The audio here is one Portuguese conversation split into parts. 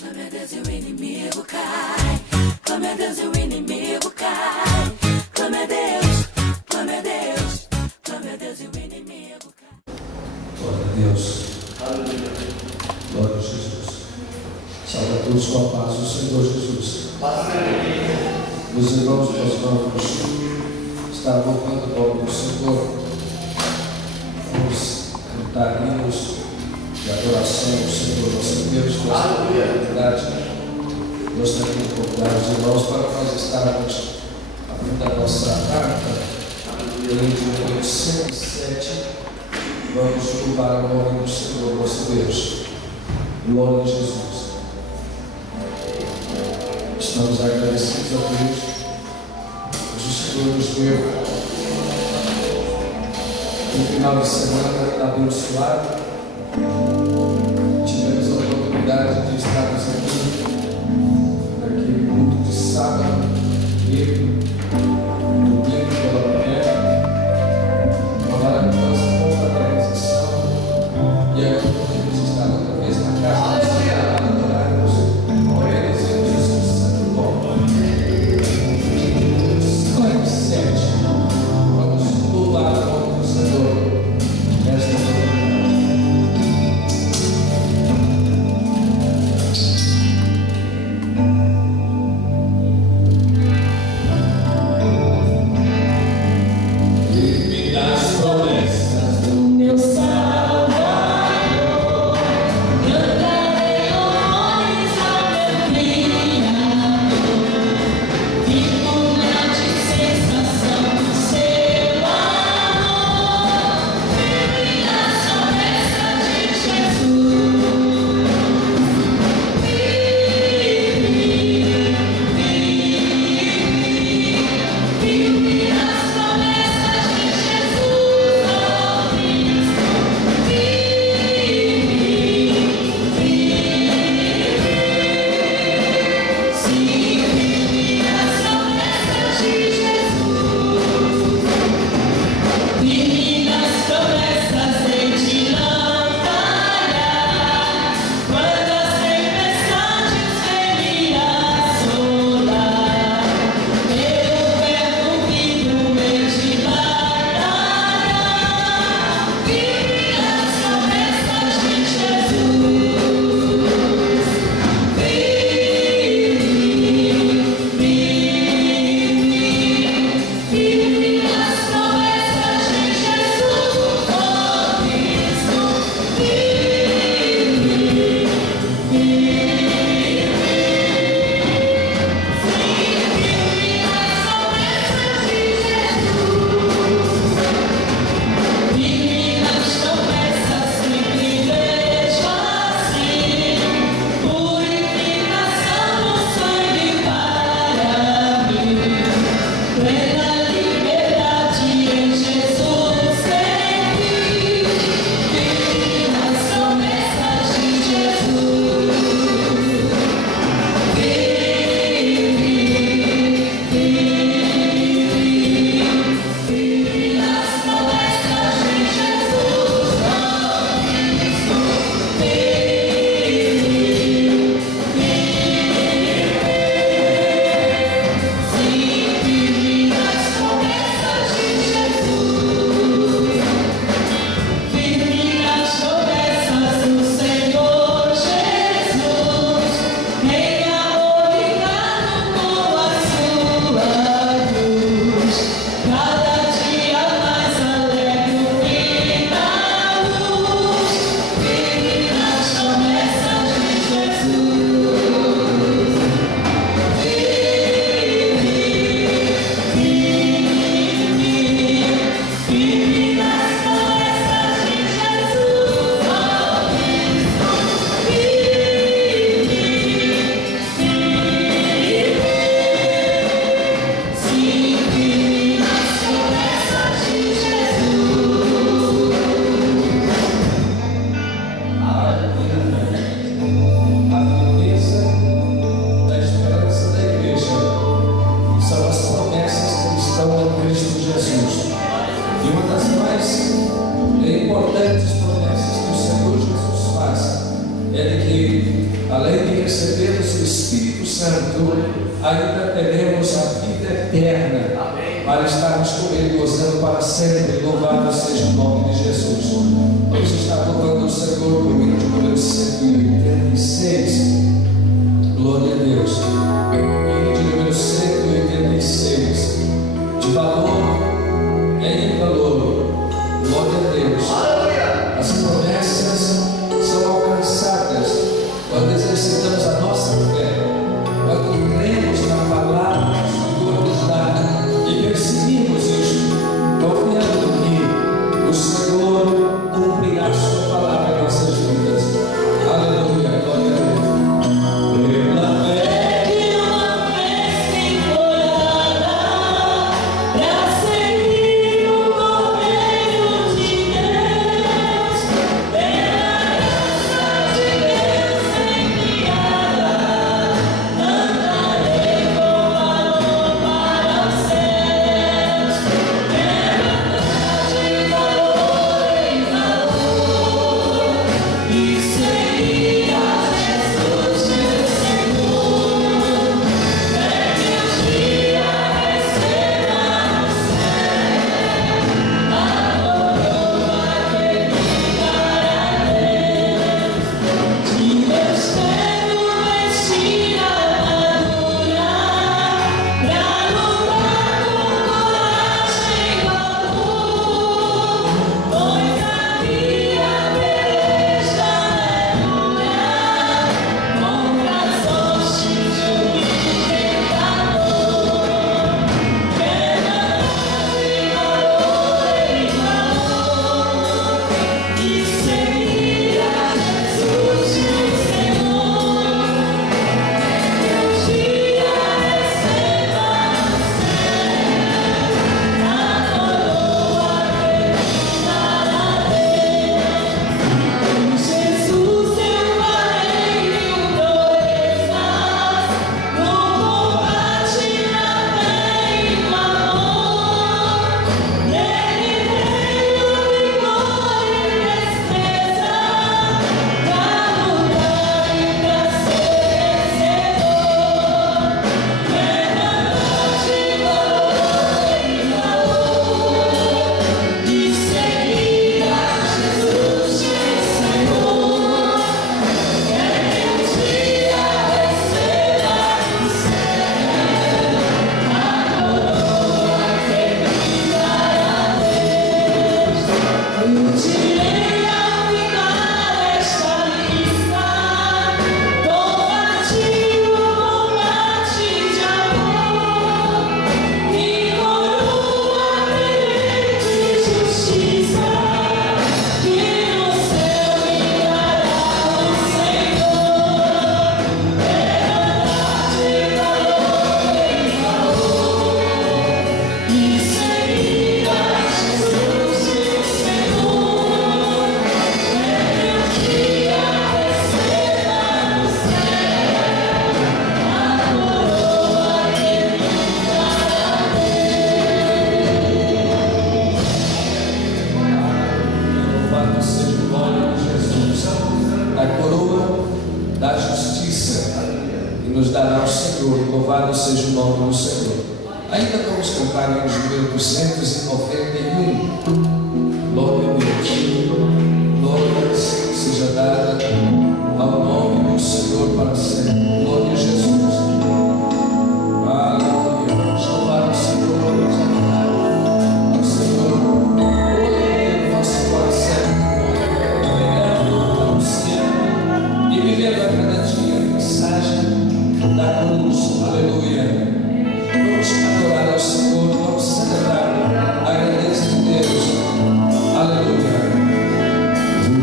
Glória a Deus e o inimigo cai. Glória a Deus e o inimigo cai. Glória a Deus, glória a Deus, glória a Deus e o inimigo cai. Glória a Deus. Aleluia. Glória a Jesus. Salve a todos com a paz do Senhor Jesus. Meus irmãos, nós vamos estar louvando o nome do Senhor. Vamos cantar hinos de adoração ao Senhor nosso Deus. Gostaria de convidar os irmãos para nós estarmos abrindo a nossa carta, lei de número 107. Vamos louvar o nome do Senhor nosso Deus. Glória a Jesus. Estamos agradecidos a Deus, pois o Senhor nos deu um final de semana abençoado. Tivemos a oportunidade de estarmos aqui naquele culto de sábado, domingo pela manhã, uma maravilhosa confraternização, e agora podemos estar outra vez na casa do Senhor, adorarmos a Ele, Jesus Santo Bom. Glória 7. Vamos louvar o nome do Senhor nesta manhã. além de recebermos o Espírito Santo, ainda teremos a vida eterna para estarmos com Ele gozando para sempre. Louvado seja o nome de Jesus. Vamos estar louvando o Senhor com o hino de número 186. Glória a Deus. Hino de número 186. De valor em valor. Glória a Deus. As promessas são alcançadas quando exercitamos a nossa fé, quando cremos na palavra que o Senhor nos dá e perseguimos isto, confiando que o Senhor cumprirá a sua palavra em nossas vidas. Aleluia, glória a Deus. Pela fé que uma vez me foi dada pra seguir o Cordeiro de Deus, pela graça de Deus enviada, andarei com valor para os céus, de valor em valor, e seguir a Jesus meu Senhor, até que um dia receba no céu a coroa que me dará Deus. De meus dedos vestir a armadura, pra lutar com coragem e valor, pois a minha peleja é dura, contra as hostes do tentador. De valor em valor, e seguir a Jesus meu Senhor, até que um dia receba no céu a coroa que me dará Deus. Em Jesus eu farei mil proezas, no combate, na fé e no amor. Nele tenho vigor e destreza, pra lutar e pra ser vencedor. De valor em valor, e seguir a Jesus meu Senhor, até que um dia receba no céu a coroa que me dará Deus. Eu tirei ao final esta lista, combati o combate de amor, e coroa terei de justiça, que no céu me dará o Senhor. De valor em valor, e seguir a Jesus meu Senhor, até que um dia receba no céu a coroa que me dará Louvado seja o nome de Jesus. A coroa da justiça que nos dará o Senhor. Louvado seja o nome do Senhor. Ainda vamos cantar em número 291. Glória a Deus. Glória seja dada ao nome do Senhor para sempre. Glória a Jesus. Aleluia. Vamos louvar o Senhor. Vamos adorar ao Senhor. Glória ao nosso coração. Anunciando e vivendo a cada dia a mensagem da cruz. Aleluia. Vamos adorar ao Senhor, vamos celebrar a grandeza de Deus. Aleluia.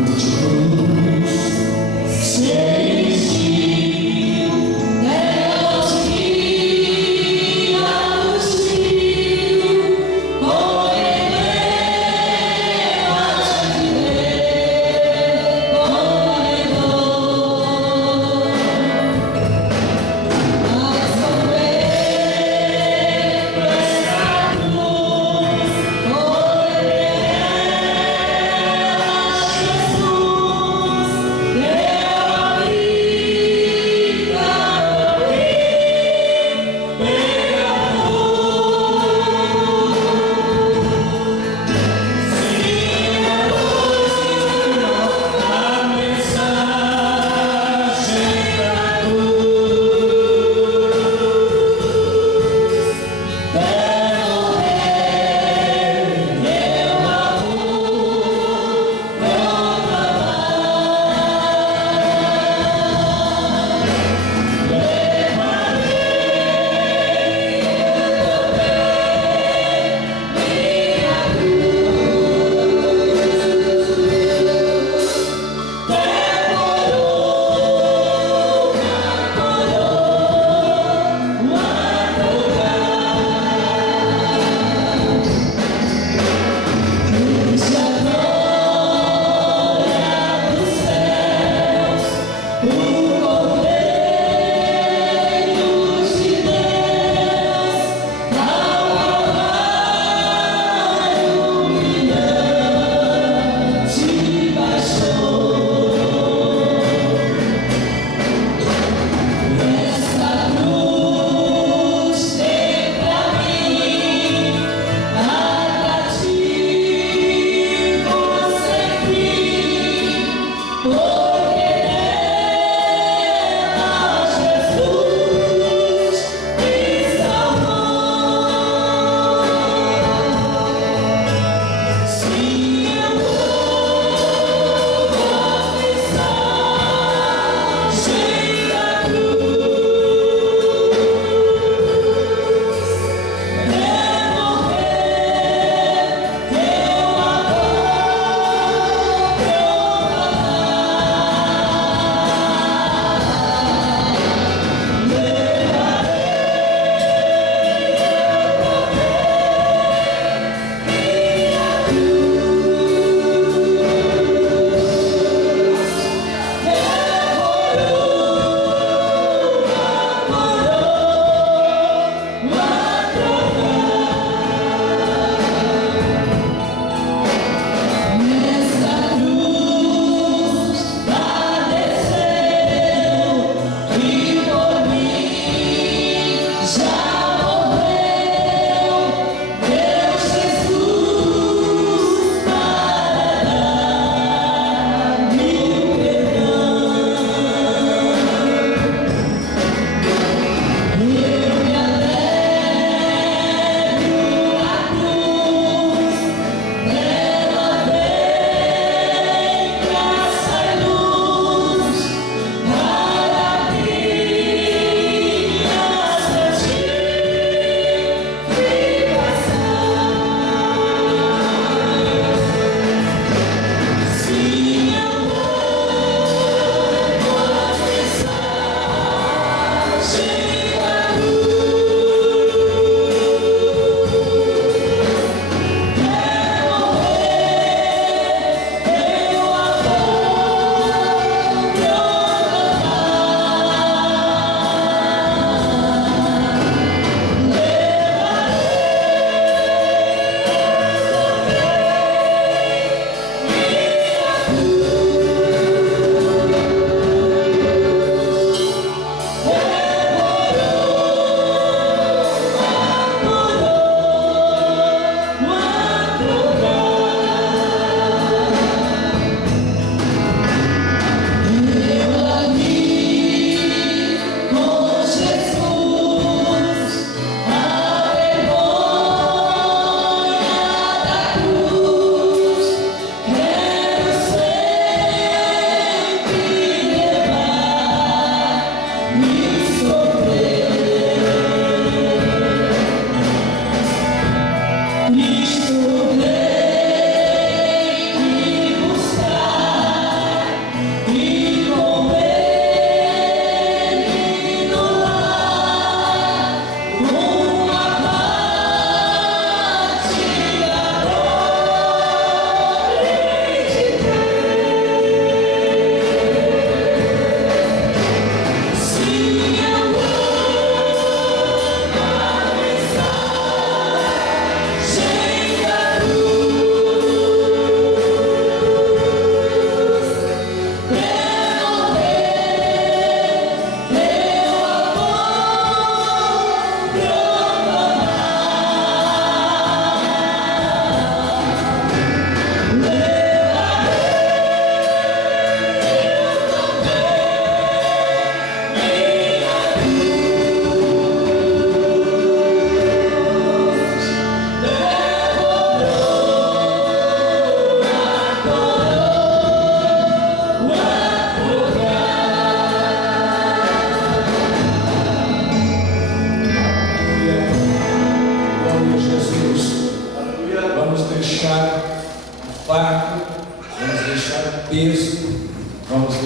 As promessas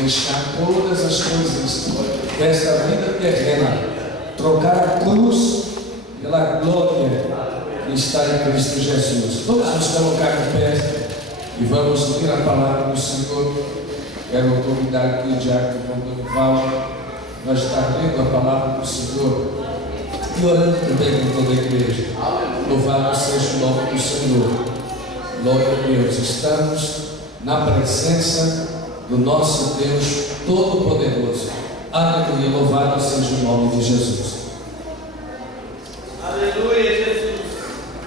deixar todas as coisas desta vida terrena, trocar a cruz pela glória que está em Cristo Jesus. Vamos nos colocar de pé e vamos ouvir a palavra do Senhor. Quero convidar aqui o diácono Dorival para estar lendo a palavra do Senhor e orando também com toda a igreja. Louvado seja o nome do Senhor. Glória a Deus. Estamos na presença do nosso Deus Todo-Poderoso. Aleluia. Louvado seja o nome de Jesus. Aleluia, Jesus.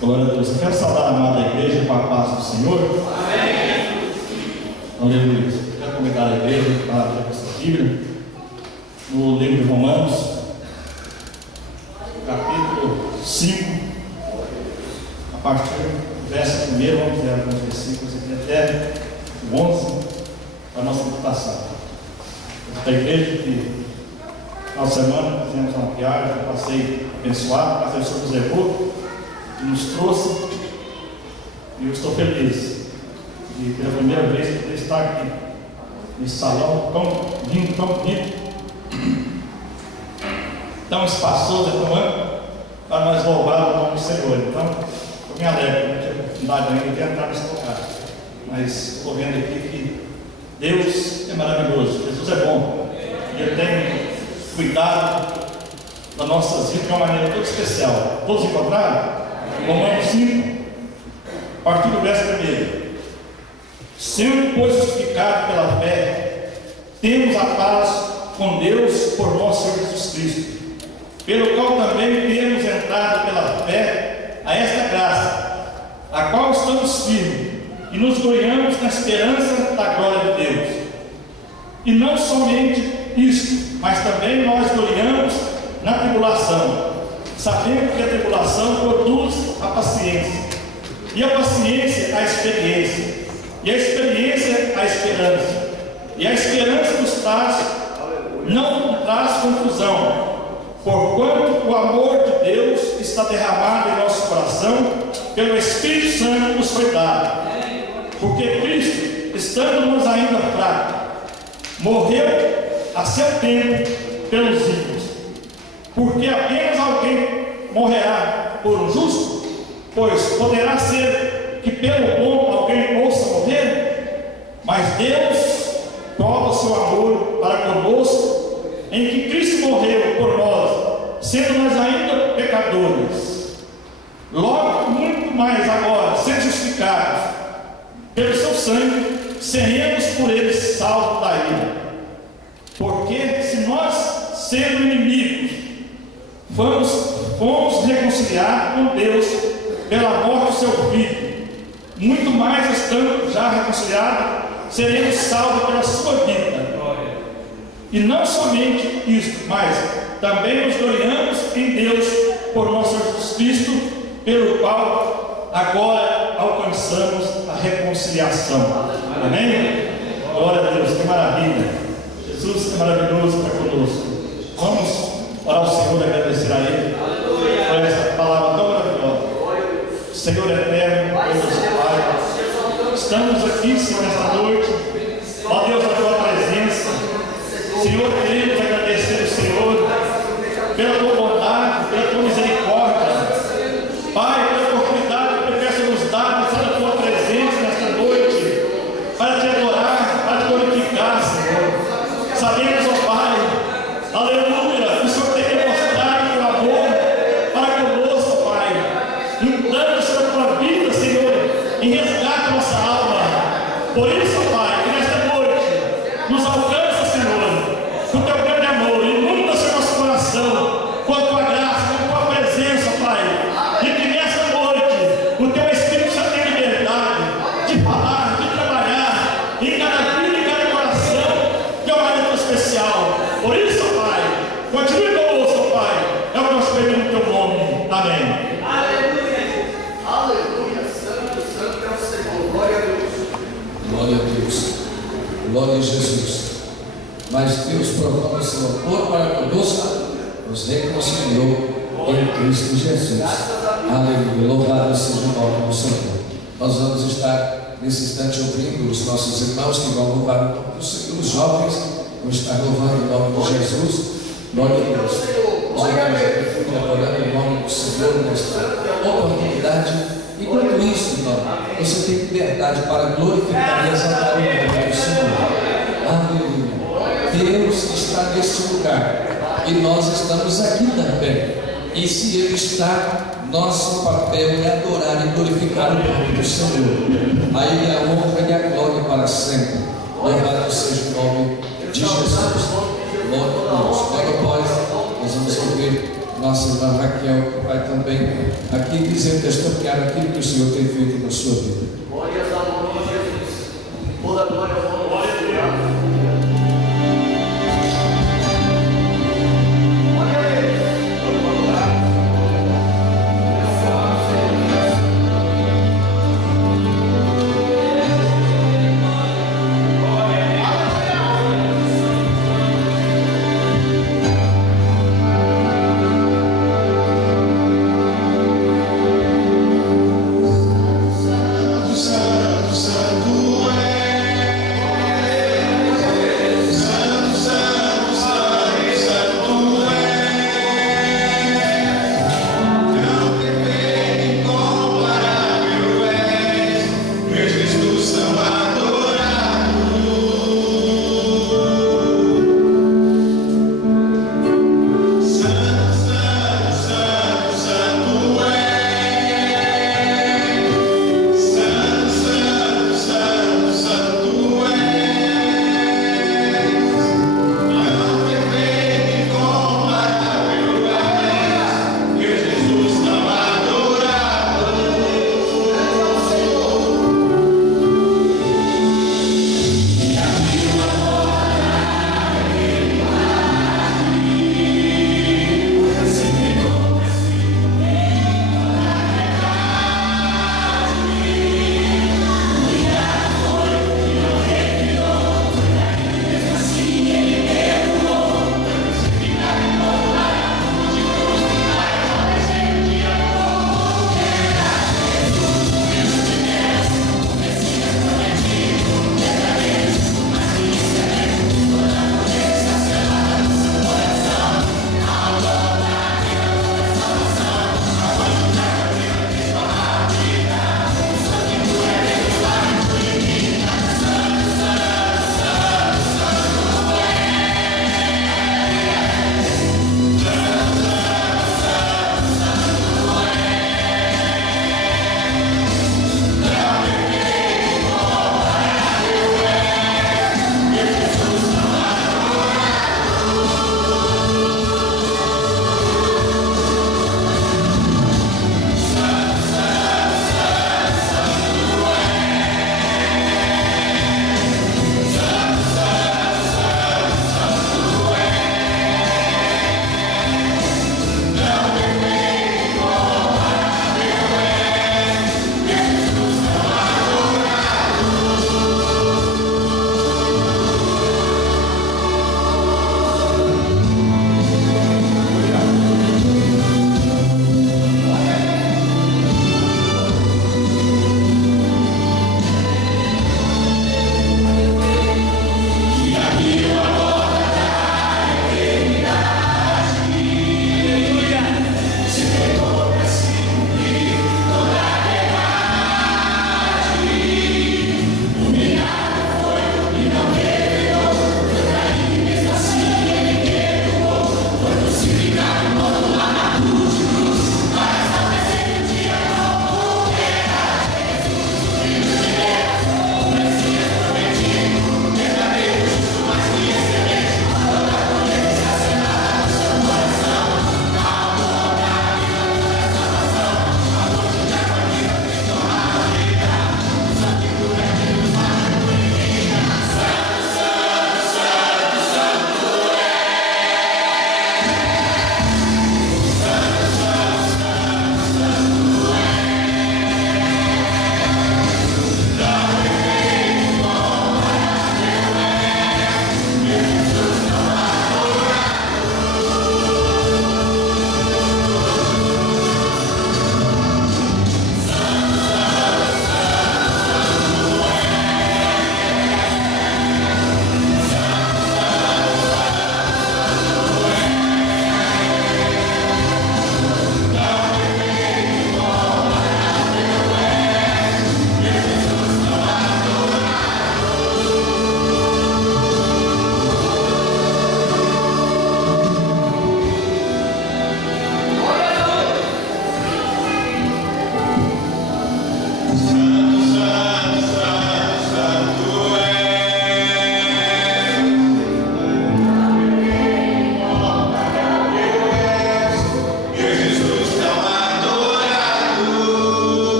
Glória a Deus. Eu quero saudar a amada igreja com a paz do Senhor. Amém. Aleluia. Eu quero convidar a igreja para abrir essa Bíblia no livro de Romanos, capítulo 5, a partir do verso 1, vamos ler alguns versículos aqui até o 11, para a nossa meditação. Da igreja que, no final de semana, fizemos uma viagem, um passeio abençoado, passeio sobre o Zebú, que nos trouxe, e eu estou feliz de, pela primeira vez, poder estar aqui, nesse salão tão lindo, tão bonito, tão espaçoso, tão amplo, para nós louvar o nome do Senhor. Então, eu me alegro, não tive oportunidade ainda de entrar nesse lugar, mas estou vendo aqui que Deus é maravilhoso, Jesus é bom, e Ele tem cuidado das nossas vidas de uma maneira toda especial. Todos encontraram? Romanos 5, a partir do verso 1. Sendo, pois, justificados pela fé, temos a paz com Deus por nosso Senhor Jesus Cristo, pelo qual também temos entrado pela fé a esta graça, a qual estamos firmes e nos gloriamos na esperança da glória de Deus. E não somente isto, mas também nós gloriamos na tribulação, sabendo que a tribulação produz a paciência, e a paciência a experiência, e a experiência a esperança, e a esperança não traz confusão, porquanto o amor de Deus está derramado em nosso coração pelo Espírito Santo que nos foi dado. Porque Cristo, estando-nos ainda fracos, morreu a seu tempo pelos ímpios. Porque apenas alguém morrerá por um justo? Pois poderá ser que pelo bom alguém ouça morrer? Mas Deus prova o seu amor para conosco, em que Cristo morreu por nós, sendo nós ainda pecadores. Logo, muito mais agora, sendo justificados pelo seu sangue, seremos por ele salvos da ira. Porque se nós, sendo inimigos, fomos reconciliados com Deus pela morte do seu Filho, muito mais estando já reconciliados, seremos salvos pela sua vida. E não somente isso, mas também nos gloriamos em Deus por nosso Senhor Jesus Cristo, pelo qual agora alcançamos a reconciliação. Amém? Glória a Deus, que maravilha. Jesus é maravilhoso para conosco. Vamos orar ao Senhor e agradecer a Ele por essa palavra tão maravilhosa. Senhor eterno, Deus Pai, estamos aqui, Senhor, nesta noite, ó Deus, na tua presença. Senhor, queremos agradecer ao Senhor pela tua bondade, pela tua misericórdia, Pai, pela oportunidade que tu queres nos dar de estar na tua presença nesta noite, para te adorar, para te glorificar, Senhor. Sabemos, ó Pai, aleluia, que o Senhor tem demonstrado teu amor para conosco, Pai, dando, Senhor, a tua vida, Senhor, em resgate a nossa alma. Por isso, ó Pai, que nesta noite nos alcança, Senhor, com teu grande amor, inunda, Senhor, nosso coração, com a tua graça, com a tua presença, Pai, e que nesta noite o teu Espírito já tem liberdade de falar, de trabalhar em cada vida, em cada coração, de uma maneira especial. Por isso, Pai, continue conosco, Pai, é o que nós pedimos no teu nome. Amém. Aleluia. Aleluia. Santo, santo é o Senhor. Glória a Deus. Glória a Deus. Glória a Jesus. Mas Deus, provando o seu amor para conosco, nos reconciliou em Cristo Jesus. Aleluia. Louvado seja o nome do Senhor. Nós vamos estar nesse instante ouvindo os nossos irmãos que vão louvar o nome do Senhor, os jovens vão estar louvando o nome de Jesus. Glória a Deus. Nós estamos aqui adorando o nome do Senhor nesta oportunidade. Enquanto isso, irmão, você tem liberdade para glorificar e exaltar o nome do Senhor. Aleluia. Deus está neste lugar e nós estamos aqui também. E se Ele está, nosso papel é adorar e glorificar o nome do Senhor. A Ele a honra e a glória para sempre. Louvado seja o nome de Jesus. Glória a Deus. Logo após, nós vamos ouvir nossa irmã Raquel, que vai também aqui dizer, testemunhar aquilo que o Senhor tem feito na sua vida. Glórias ao nome de Jesus. Toda glória ao nome de Jesus. Santo,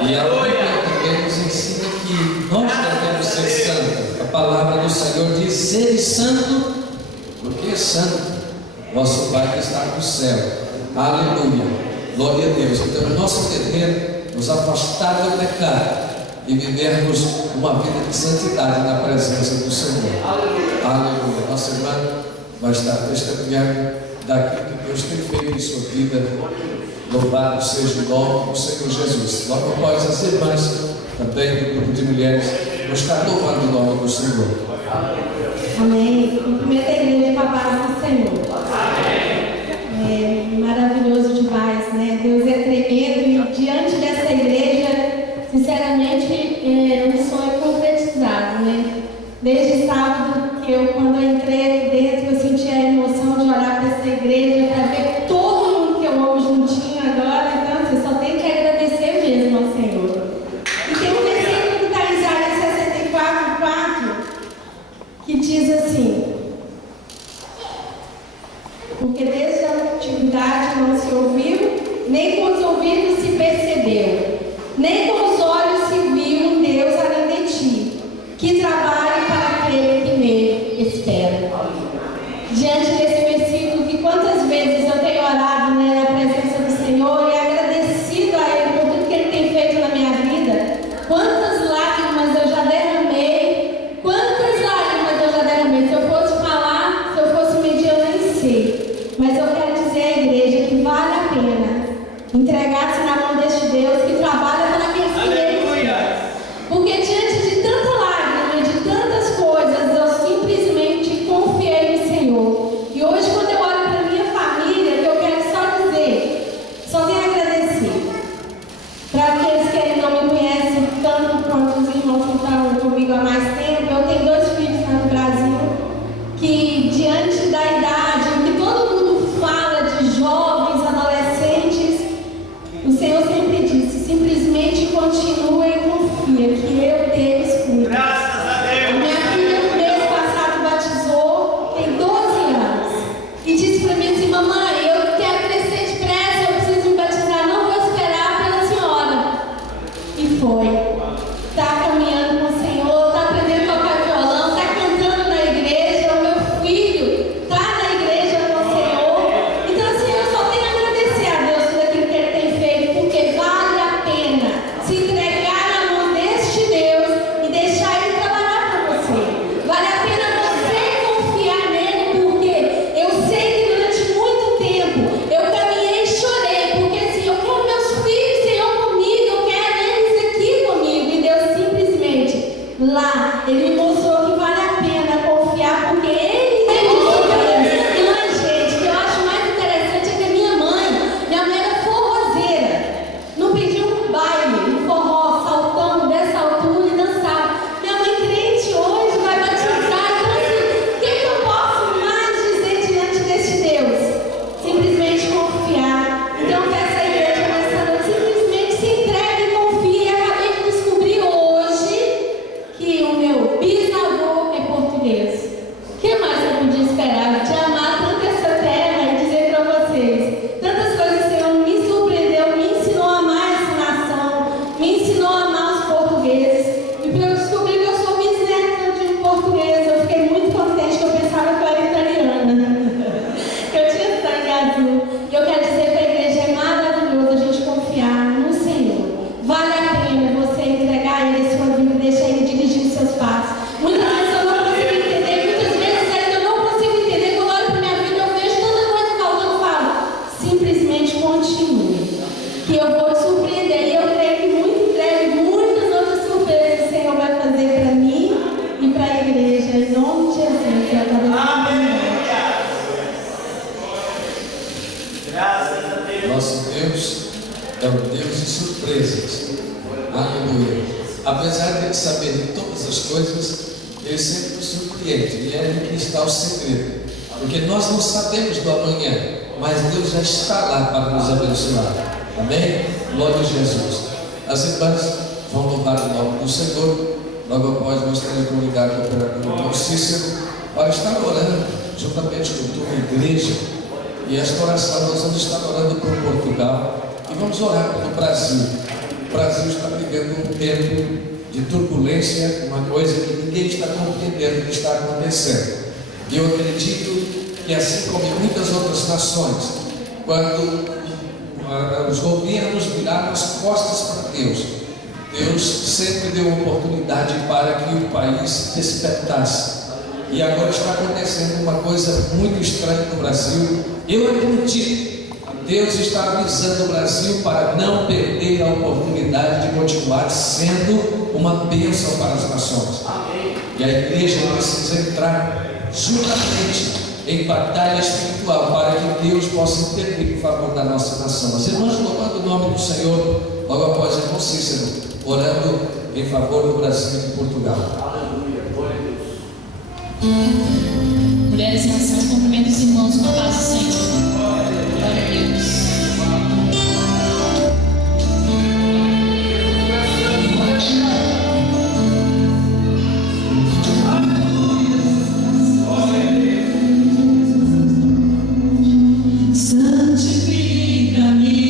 E a Bíblia também nos ensina que nós devemos ser santos. A palavra do Senhor diz: ser santo, porque é santo vosso Pai que está no céu. Aleluia, glória a Deus. Então é nosso dever nos afastar do pecado e vivermos uma vida de santidade na presença do Senhor. Aleluia. Nossa irmã vai estar testemunhando daquilo que Deus tem feito em sua vida. Louvado seja o nome do Senhor Jesus. Logo após as irmãs também do grupo de mulheres vão estar louvando o nome do Senhor. Amém. Cumprimento a igreja com a paz do Senhor. É maravilhoso demais, né? Deus é tremendo e diante dessa igreja, sinceramente, um sonho concretizado, né? Desde sábado, quando eu entrei aqui dentro, eu senti a emoção de orar para essa igreja, para ver todo mundo que eu amo juntinho agora. Então, assim, só tenho que agradecer mesmo ao Senhor. E tem um versículo que está em Isaías 64:4, que diz assim: porque desde a antiguidade não se ouviu, nem com os ouvidos se percebeu, nem com os olhos se viu um Deus além de ti, que trabalhe para aquele que nele espera. Diante desse versículo, que quantas vezes eu tenho orado, né, na presença do Senhor e agradecido a Ele por tudo que Ele tem feito na minha vida, quantas lágrimas eu já derramei, se eu fosse falar, se eu fosse medir, eu nem sei. Mas eu quero dizer à igreja que vale a pena entregar-se na mão deste Deus que trabalha para aqueles que nele espera. Porque diante de tanta lágrima, de tantas coisas, eu simplesmente confiei no Senhor. E hoje, quando eu olho para a minha família, eu quero só dizer, só tenho a agradecer. Para aqueles que ainda não me conhecem tanto quanto os irmãos que estão comigo há mais tempo, eu tenho 2 filhos lá no Brasil, que diante da idade, o que todo mundo fala de jovens, adolescentes, o Senhor sempre disse: simplesmente continua e confia que eu Deus cuido. Graças a Deus. Minha filha no mês passado batizou, tem 12 anos, e disse para mim assim: mamãe, eu quero crescer depressa, eu preciso me batizar, não vou esperar pela senhora. E foi. Está caminhando com o Senhor, está aprendendo a tocar violão, está cantando na igreja, o meu filho está na igreja com o Senhor. Então, assim, eu só tenho a agradecer a Deus por aquilo que Ele tem feito, porque vale a pena se entregar na mão deste Deus e deixar Ele trabalhar para você. Vale a pena você confiar nele, porque eu sei que durante muito tempo eu caminhei e chorei, porque assim, eu quero meus filhos, Senhor, comigo, eu quero eles aqui comigo. E Deus simplesmente, lá, Ele me mostrou que vale a pena confiar, porque Ele tem disciplina. E mais, gente, o que eu acho mais interessante é que a minha mãe era forrozeira. Não pediu um baile, um forró, saltando dessa altura e dançava. Minha mãe crente hoje vai batizar. Então, assim, o que eu posso mais dizer diante deste Deus? Simplesmente confiar. Então, que essa igreja nessa noite simplesmente se entregue e confie. E acabei de descobrir hoje que o meu bisavô é português. O que mais eu podia esperar? De amar tanto essa terra e dizer para vocês: tantas coisas o Senhor me surpreendeu, me ensinou a amar essa nação, me ensinou a amar os portugueses. E para eu descobrir que eu sou bisneta de um português, eu fiquei muito contente, que eu pensava que eu era italiana, que eu tinha sangue azul. E eu quero dizer para a igreja: é maravilhoso a gente confiar no Senhor. Vale a pena você entregar a Ele a sua vida e deixar Ele dirigir os seus passos. Muitas vezes eu não consigo entender, muitas vezes ainda eu não consigo entender. Quando eu olho para a minha vida, eu vejo tanta coisa faltando, eu falo: simplesmente continue, que eu vou te surpreender. E eu creio que muito em breve, muitas outras surpresas o Senhor vai fazer para mim e para a igreja. Em nome de Jesus, eu agradeço. Graças a Deus. Nosso Deus é um Deus de surpresas. Aleluia. Apesar de Ele saber de todas as coisas, Ele sempre nos surpreende. E é Ele que está o segredo. Porque nós não sabemos do amanhã, mas Deus já está lá para nos abençoar. Amém? Glória a Jesus. As irmãs vão louvar o nome do Senhor. Logo após, gostaria de convidar o operador irmão Cícero para estar orando juntamente com toda a igreja. E esta oração nós vamos estar orando por Portugal e vamos orar pelo Brasil. O Brasil está vivendo um tempo de turbulência, uma coisa que ninguém está compreendendo o que está acontecendo. E eu acredito que, assim como em muitas outras nações, quando os governos viraram as costas para Deus, Deus sempre deu oportunidade para que o país despertasse. E agora está acontecendo uma coisa muito estranha no Brasil. Eu acredito que Deus está avisando o Brasil para não perder a oportunidade de continuar sendo uma bênção para as nações. E a igreja precisa entrar juntamente em batalha espiritual para que Deus possa intervir em favor da nossa nação. As irmãs louvando o nome do Senhor, logo após o irmão Cícero, orando em favor do Brasil e de Portugal. Aleluia, glória a Deus. Mulheres em ação, cumprimento os irmãos com a paz do Senhor. Glória a Deus. Santifica-me.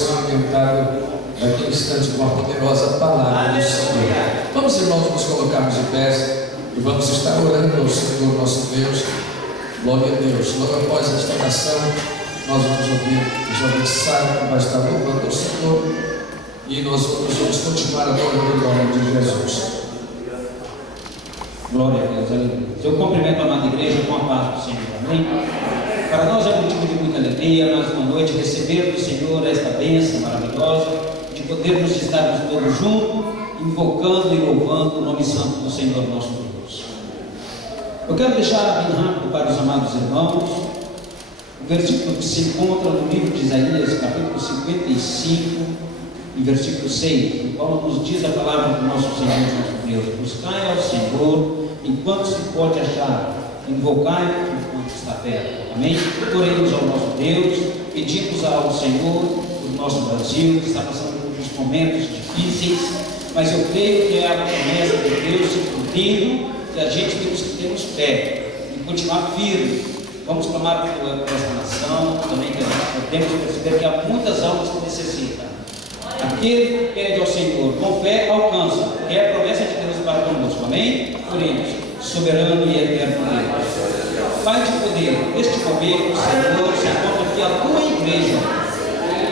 ser alimentado daqui a instante com a poderosa palavra do Senhor. Vamos, irmãos, nos colocarmos de pés e vamos estar orando ao Senhor nosso Deus. Glória a Deus. Logo após esta oração, nós vamos ouvir o jovem Sara, que vai estar louvando ao Senhor, e nós vamos continuar adorando o nome de Jesus. Glória a Deus, aleluia. Eu cumprimento a amada igreja com a paz do Senhor, amém? Para nós é motivo de muita alegria, mais uma noite, receber do Senhor esta bênção maravilhosa, de podermos estarmos todos juntos, invocando e louvando o nome santo do Senhor nosso Deus. Eu quero deixar bem rápido para os amados irmãos o versículo que se encontra no livro de Isaías, capítulo 55, e versículo 6, no qual nos diz a palavra do nosso Senhor nosso Deus: buscai ao Senhor enquanto se pode achar, invocai enquanto está perto. Amém? Oremos ao nosso Deus, pedimos ao Senhor do nosso Brasil, que está passando por uns momentos difíceis, mas eu creio que é a promessa de Deus se cumprindo, e a gente temos fé e continuar firme. Vamos clamar por esta nação, também que a gente podemos perceber que há muitas almas que necessitam. Aquele que pede ao Senhor com fé alcança, que é a promessa de Deus para conosco. Amém? Oremos, soberano e eterno Deus. Pai de poder, neste momento, Senhor, se encontra aqui a tua igreja,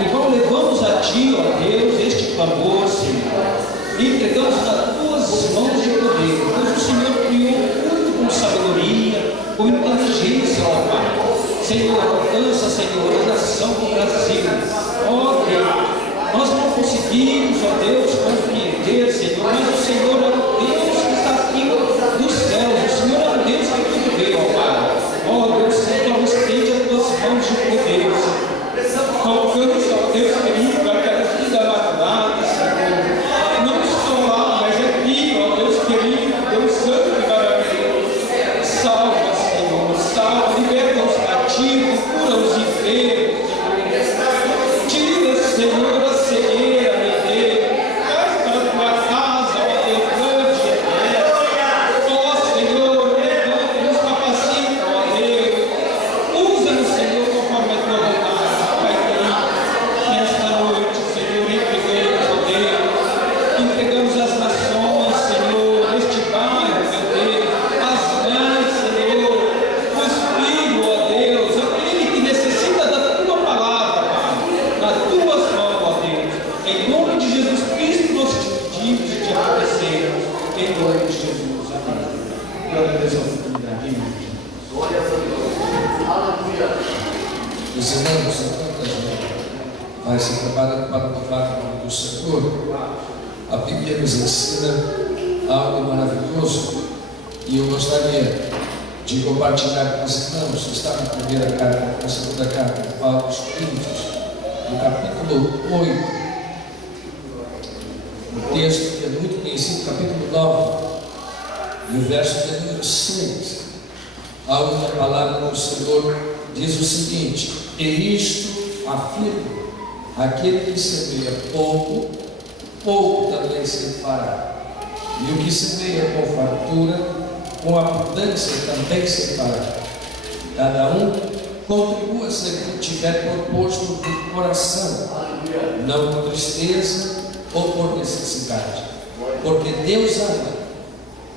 e qual levamos a ti, ó Deus, este clamor, Senhor, e entregamos nas tuas mãos de poder, pois o Senhor criou o mundo com sabedoria, com inteligência, ó Pai. Senhor, alcança, Senhor, a nação do Brasil, ó Deus. Nós não conseguimos, ó Deus, compreender, Senhor, mas o Senhor é o Deus que está aqui nos céus, o Senhor é o Deus que tudo vê, ó Pai. Ó Deus, Senhor, estende as tuas mãos de poder, Senhor. Alcança, ó Deus querido, aquela vida magoada, Senhor. Não estou lá, mas aqui, ó Deus querido, Deus santo e maravilhoso. Salva, Senhor, salva, liberta os cativos, cura os enfermos, Senhor. Tira, Senhor, a cegueira, meu Deus. Traz para a tua casa, ó Deus, grande e eterno. Ó Senhor, levanta-nos, capacita, ó Deus. Usa-nos, Senhor, conforme a tua vontade, Pai querido. Nesta noite, Senhor, entregamos, ó Deus. Entregamos as nações, Senhor, este bairro, meu Deus. As mães, Senhor. Os filhos, ó Deus. Aquele que necessita da tua palavra, Pai. Das tuas mãos, ó Deus. Em nome de Jesus Cristo, nós te pedimos e te agradecemos. Em nome de Jesus. Amém. Glória a Deus, a oportunidade. Amém. Glória a Deus. Aleluia. Os irmãos, enquanto a gente vai se preparando para louvar o nome do Senhor, a Bíblia nos ensina algo maravilhoso, e eu gostaria de compartilhar com os irmãos. Está na primeira carta, na segunda carta de Paulo aos Coríntios, no capítulo 8, um texto que é muito conhecido, capítulo 9, e o verso de número 6, onde a palavra do Senhor diz o seguinte: e isto afirmo, aquele que semeia pouco, pouco também se fará, e o que semeia com fartura, com abundância também se fará. Cada um contribua segundo tiver proposto do coração, não por tristeza ou por necessidade, porque Deus ama.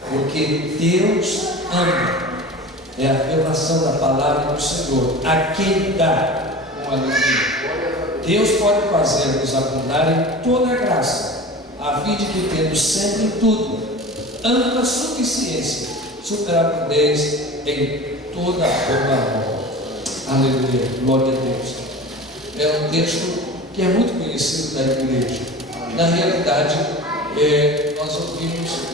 Porque Deus ama. É a afirmação da palavra do Senhor. A quem dá com alegria. Deus pode fazer-nos abundar em toda a graça, a fim de que temos sempre em tudo ampla suficiência, superabundez em toda a boa obra. Aleluia, glória a Deus. É um texto que é muito conhecido da igreja. Na realidade, nós ouvimos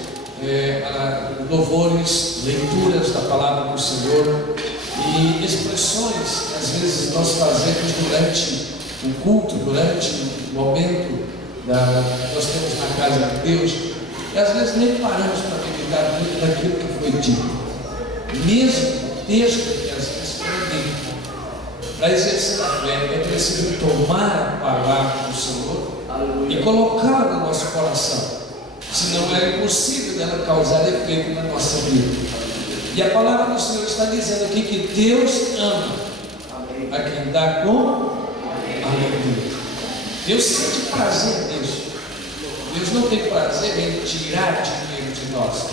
louvores, leituras da palavra do Senhor e expressões que às vezes nós fazemos durante o culto, durante o momento que nós temos na casa de Deus, e às vezes nem paramos para meditar muito naquilo que foi dito. Mesmo o texto que às vezes foi dito, para exercer a fé é preciso tomar a palavra do Senhor e colocá-la no nosso coração. Senão é impossível dela causar efeito na nossa vida. E a palavra do Senhor está dizendo aqui que Deus ama a quem dá com alegria. Deus sente prazer nisso. Deus não tem prazer em tirar dinheiro de nós,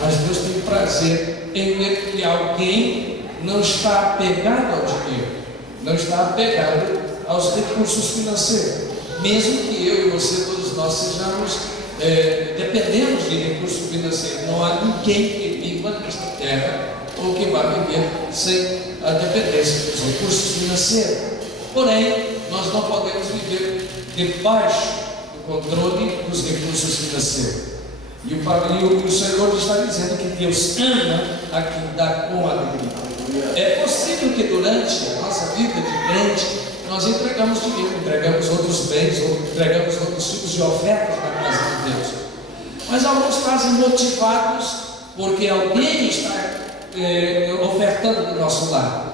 mas Deus tem prazer em ver que alguém não está apegado ao dinheiro, não está apegado aos recursos financeiros, mesmo que eu e você, todos nós sejamos dependemos de recursos financeiros. Não há ninguém que viva nesta terra ou que vá viver sem a dependência dos recursos financeiros. Porém, nós não podemos viver debaixo do controle dos recursos financeiros. E o Senhor está dizendo que Deus ama a quem dá com alegria. É possível que durante a nossa vida de crente nós entregamos dinheiro, entregamos outros bens, ou entregamos outros tipos de ofertas na casa de Deus. Mas alguns fazem motivados porque alguém está ofertando do nosso lado.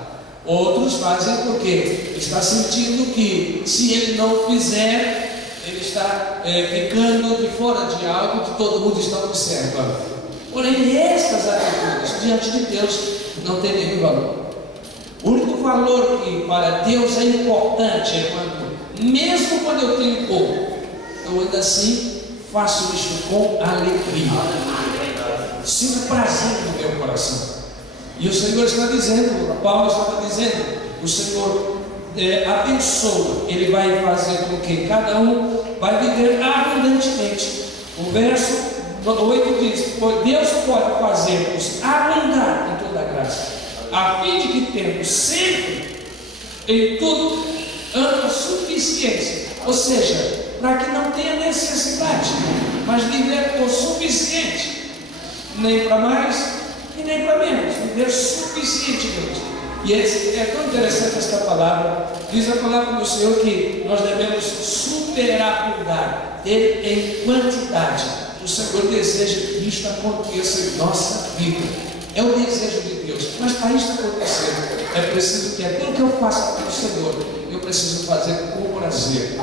Outros fazem porque está sentindo que se ele não fizer, ele está ficando de fora de algo que todo mundo está observando. Porém, estas atitudes diante de Deus não têm nenhum valor. O único valor que para Deus é importante é quando, mesmo quando eu tenho pouco, eu ainda assim faço isto com alegria. Sinto prazer no meu coração. E o Senhor está dizendo, Paulo estava dizendo, o Senhor abençoa, Ele vai fazer com que cada um vai viver abundantemente. O verso 8 diz: pois Deus pode fazer-nos abundar em toda graça, a fim de que temos sempre em tudo ampla suficiência, ou seja, para que não tenha necessidade, mas viver o suficiente, nem para mais e nem para menos, viver suficientemente. E é tão interessante esta palavra. Diz a palavra do Senhor que nós devemos superabundar, ter em quantidade. O Senhor deseja que isto aconteça em nossa vida. É o desejo de Deus. Mas para isto acontecer, é preciso que aquilo que eu faça para o Senhor, eu preciso fazer com prazer.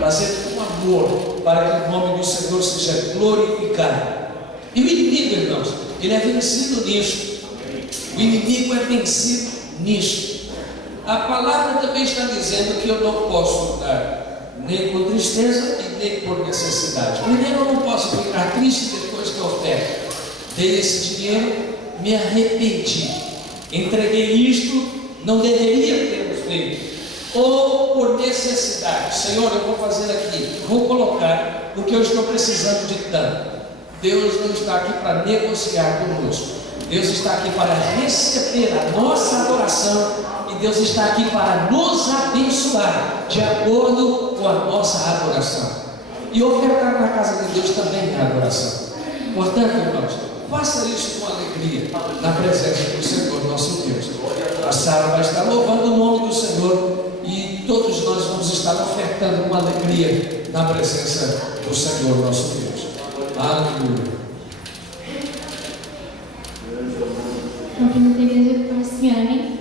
Fazer com amor, para que o nome do Senhor seja glorificado. E o inimigo, irmãos, ele é vencido nisso. O inimigo é vencido nisso. A palavra também está dizendo que eu não posso dar nem por tristeza e nem por necessidade. Primeiro, eu não posso ficar triste depois que eu oferto. Dei esse dinheiro, me arrependi, entreguei isto, não deveria ter feito. Ou por necessidade, Senhor, eu vou fazer aqui, vou colocar, porque eu estou precisando de tanto. Deus não está aqui para negociar conosco. Deus está aqui para receber a nossa adoração, e Deus está aqui para nos abençoar de acordo com a nossa adoração. E ofertar na casa de Deus também é adoração. Portanto, irmãos, faça isso com alegria na presença do Senhor nosso Deus. A Sara vai estar louvando o nome do Senhor e todos nós vamos estar ofertando com alegria na presença do Senhor nosso Deus. Aleluia. Aqui na igreja para a senhora, amém?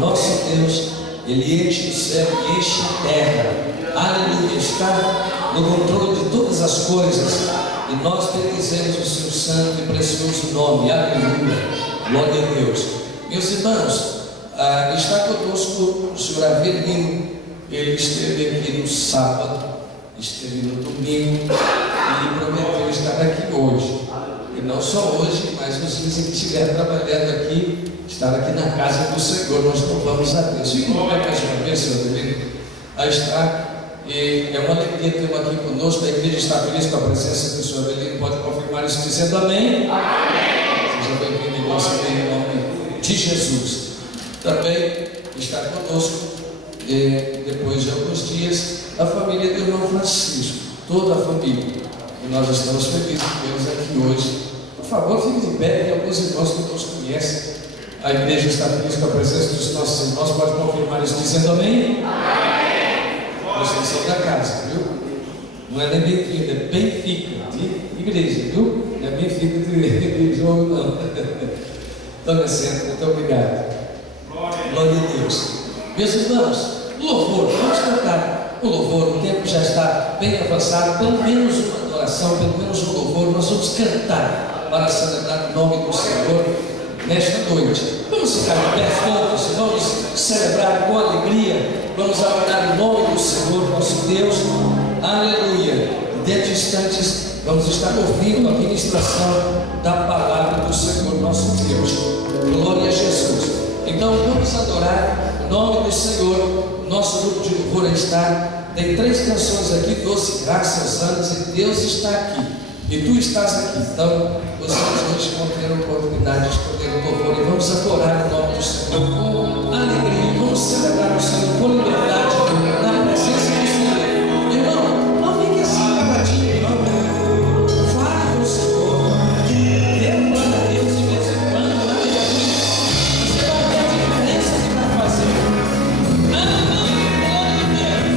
nosso Deus, Ele enche o céu e enche a terra. Aleluia, está no controle de todas as coisas. E nós bendizemos o seu santo e precioso nome. Aleluia, glória a Deus. Meus irmãos, está conosco o senhor Avelino. Ele esteve aqui no sábado, esteve no domingo, e prometeu estar aqui hoje. E não só hoje, mas nos dias em que estiver trabalhando aqui, estar aqui na casa do Senhor. Nós louvamos a Deus. E não é mais uma vez, senhor Avelino, a estar. E é uma alegria tê-lo aqui conosco. A igreja está feliz com a presença do senhor Avelino. Pode confirmar isso dizendo amém? Amém. Seja bem-vindo em nosso meio, em nome de Jesus. Também está conosco, depois de alguns dias, a família do irmão Francisco, toda a família. E nós estamos felizes com eles aqui hoje. Por favor, fique de pé, tem alguns irmãos que nos conhecem. A igreja está feliz com a presença dos nossos irmãos. Pode confirmar isso dizendo amém? Amém. Vocês são da casa, viu? Não é nem bem-vindo, é Benfica de igreja, viu? Não é Benfica de jogo, não. Dona Senta, muito obrigado. Glória a Deus. Meus irmãos, louvor, vamos cantar o louvor. O tempo já está bem avançado. Pelo menos uma adoração, pelo menos um louvor. Nós vamos cantar para celebrar o nome do Senhor nesta noite. Vamos ficar de pé todos, vamos celebrar com alegria. Vamos adorar o nome do Senhor, nosso Deus. Aleluia. Dentro de instantes, vamos estar ouvindo a ministração da palavra do Senhor, nosso Deus. Glória a Jesus. Então, vamos adorar o nome do Senhor. Nosso grupo de louvor está. Tem 3 canções aqui: Doce Graça aos Anos e Deus está aqui. E tu estás aqui. Então, vocês hoje vão ter a oportunidade de escolher o louvor. E vamos adorar o nome do Senhor com alegria. Vamos celebrar o Senhor com liberdade, na presença do Senhor. Irmão, não fique assim caladinho, não. Fale com o Senhor. Dê glória a Deus de vez em quando. Você vai ver a diferença que vai fazer. Amém. Glória a Deus.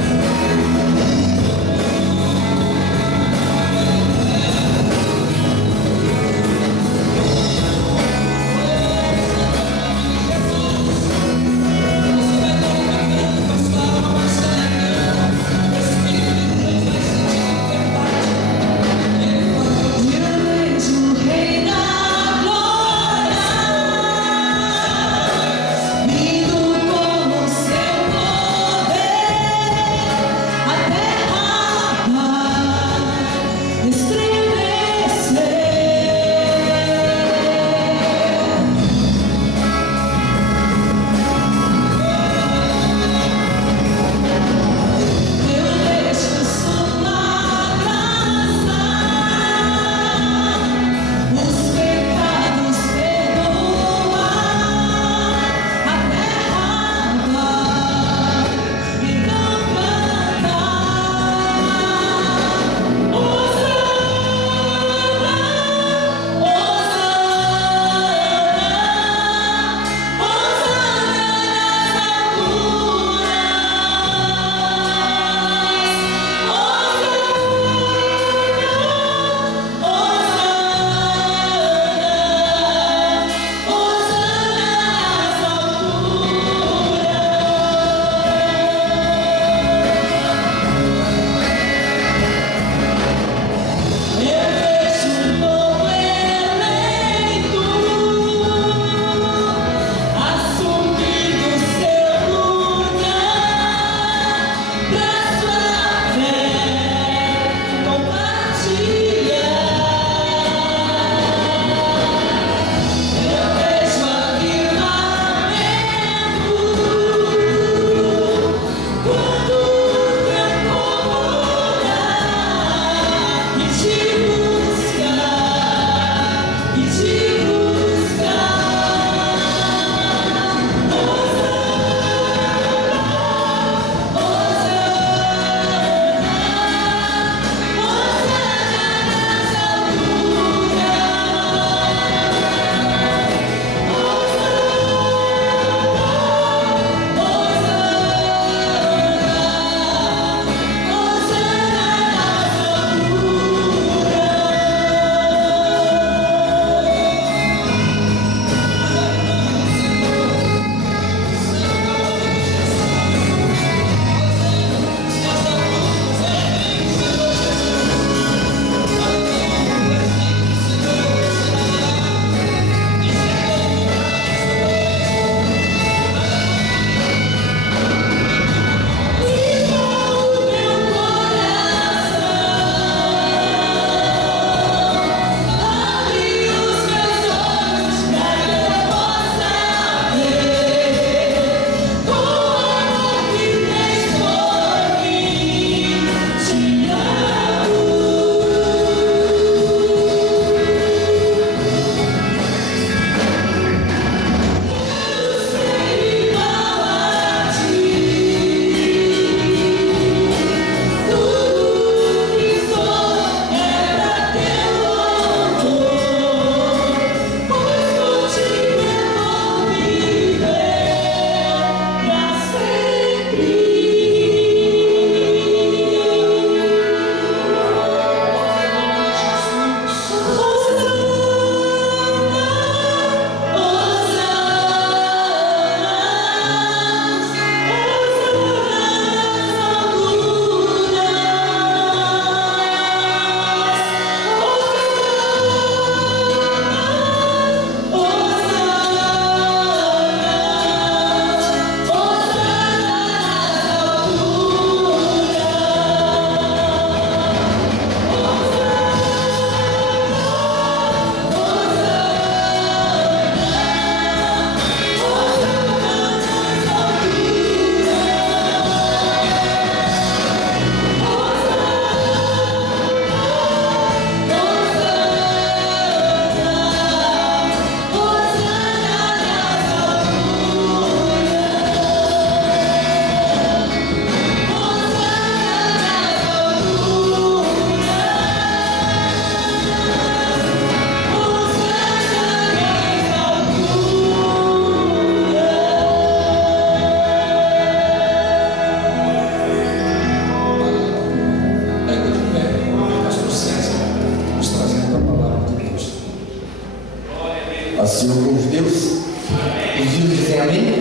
Assim é o povo de Deus. Os vivos dizem amém?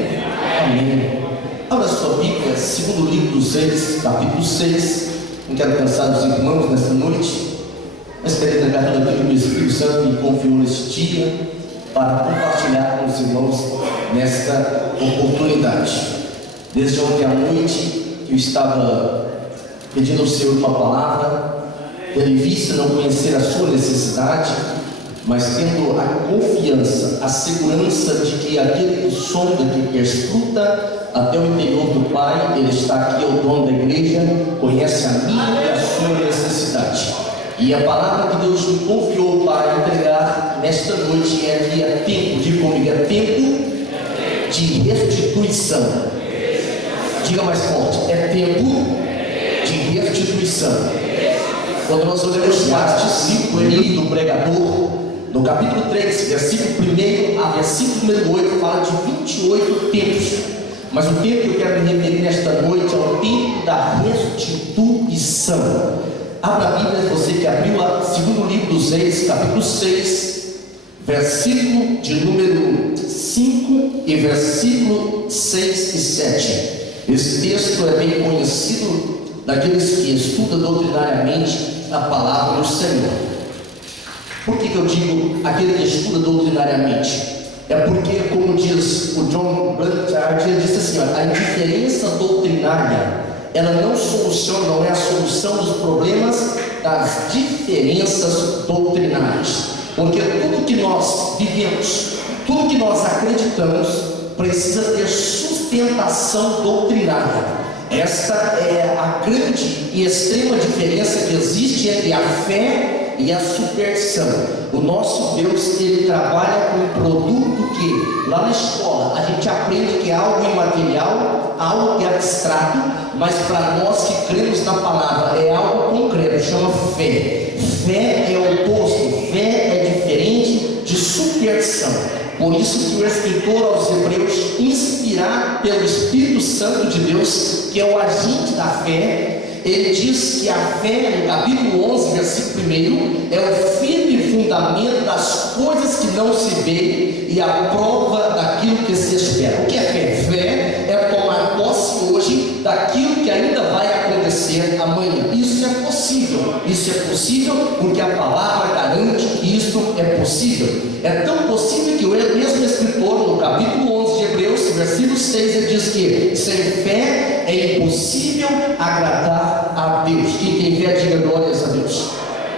Amém. Abra sua Bíblia, segundo livro dos Reis, capítulo 6. Não quero cansar os irmãos nesta noite, mas quero entregar tudo aquilo que o Espírito Santo me confiou neste dia para compartilhar com os irmãos nesta oportunidade. Desde ontem à noite eu estava pedindo ao Senhor uma palavra, tendo em vista não conhecer a sua necessidade, mas tendo a confiança, a segurança de que aquele que sonda, que escuta até o interior do Pai, ele está aqui, é o dono da igreja, conhece a minha e a sua necessidade. E a palavra que Deus me confiou para entregar nesta noite é que é tempo, diga comigo, é tempo de restituição. Diga mais forte, é tempo de restituição. Quando nós olhamos Atos 5, o livro do pregador, no capítulo 3, versículo 1 a versículo número 8, fala de 28 tempos. Mas o tempo que eu quero me referir nesta noite é o tempo da restituição. Abra a Bíblia, você que abriu o segundo livro dos Reis, capítulo 6, versículo de número 5 e versículo 6 e 7. Esse texto é bem conhecido daqueles que estudam doutrinariamente a palavra do Senhor. Por que eu digo aquele que estuda doutrinariamente? É porque, como diz o John Blanchard, ele disse assim, a indiferença doutrinária, ela não soluciona, não é a solução dos problemas das diferenças doutrinárias. Porque tudo que nós vivemos, tudo que nós acreditamos, precisa ter sustentação doutrinária. Esta é a grande e extrema diferença que existe entre a fé e a superstição. O nosso Deus, ele trabalha com um produto que lá na escola a gente aprende que é algo imaterial, algo que é abstrato, mas para nós que cremos na palavra é algo concreto, chama fé. Fé é o oposto, fé é diferente de superstição. Por isso que o escritor aos Hebreus, inspirado pelo Espírito Santo de Deus, que é o agente da fé, ele diz que a fé, no capítulo 11, versículo 1, é o firme fundamento das coisas que não se vê e a prova daquilo que se espera. O que é fé? Fé é tomar posse hoje daquilo que ainda vai acontecer amanhã. Isso é possível. Isso é possível porque a palavra garante que isso é possível. É tão possível que o mesmo escritor, no capítulo 11 de Hebreus, versículo 6, ele diz que sem fé é impossível agradar a Deus. Quem tem fé, diga glórias a Deus.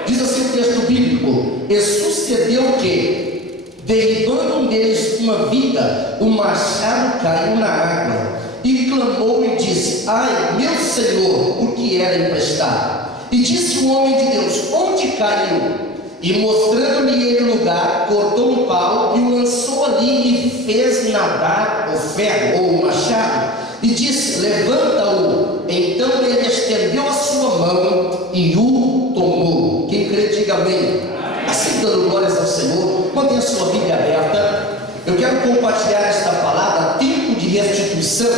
Diz assim o texto bíblico: e sucedeu que, derribando um deles uma viga, o machado caiu na água, e clamou e disse: ai, meu Senhor, o que era emprestado? E disse o homem de Deus: onde caiu? E mostrando-lhe ele o lugar, cortou um pau e o lançou ali e fez nadar o ferro ou o machado, e disse: levanta-o. Então ele estendeu a sua mão e o tomou. Quem crê, diga amém. Assim, dando glórias ao Senhor, mantenha a sua Bíblia aberta. Eu quero compartilhar esta palavra, tempo de restituição.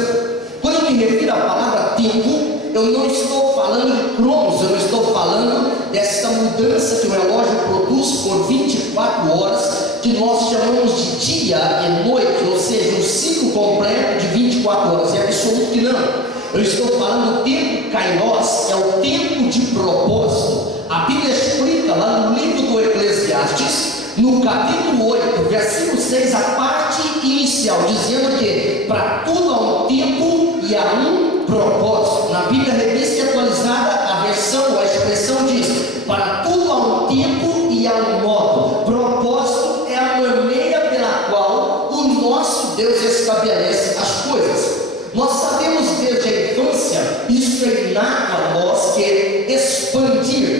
Quando eu me refiro à palavra tempo, eu não estou falando de cromos, eu não estou falando dessa mudança que o relógio produz por 24 horas, que nós chamamos de dia e noite, ou seja, um ciclo completo de 24 horas. É absoluto que não. Eu estou falando do tempo kairos, é o tempo de propósito. A Bíblia explica lá no livro do Eclesiastes, no capítulo 8, versículo 6, a parte inicial, dizendo que para tudo há um tempo e há um propósito. Na Bíblia Revista e Atualizada, a versão, a expressão diz: para tudo há um tempo e há um modo. Propósito é a maneira pela qual o nosso Deus estabelece as coisas. Nós sabemos desde a infância, isso é inato a nós, que expandir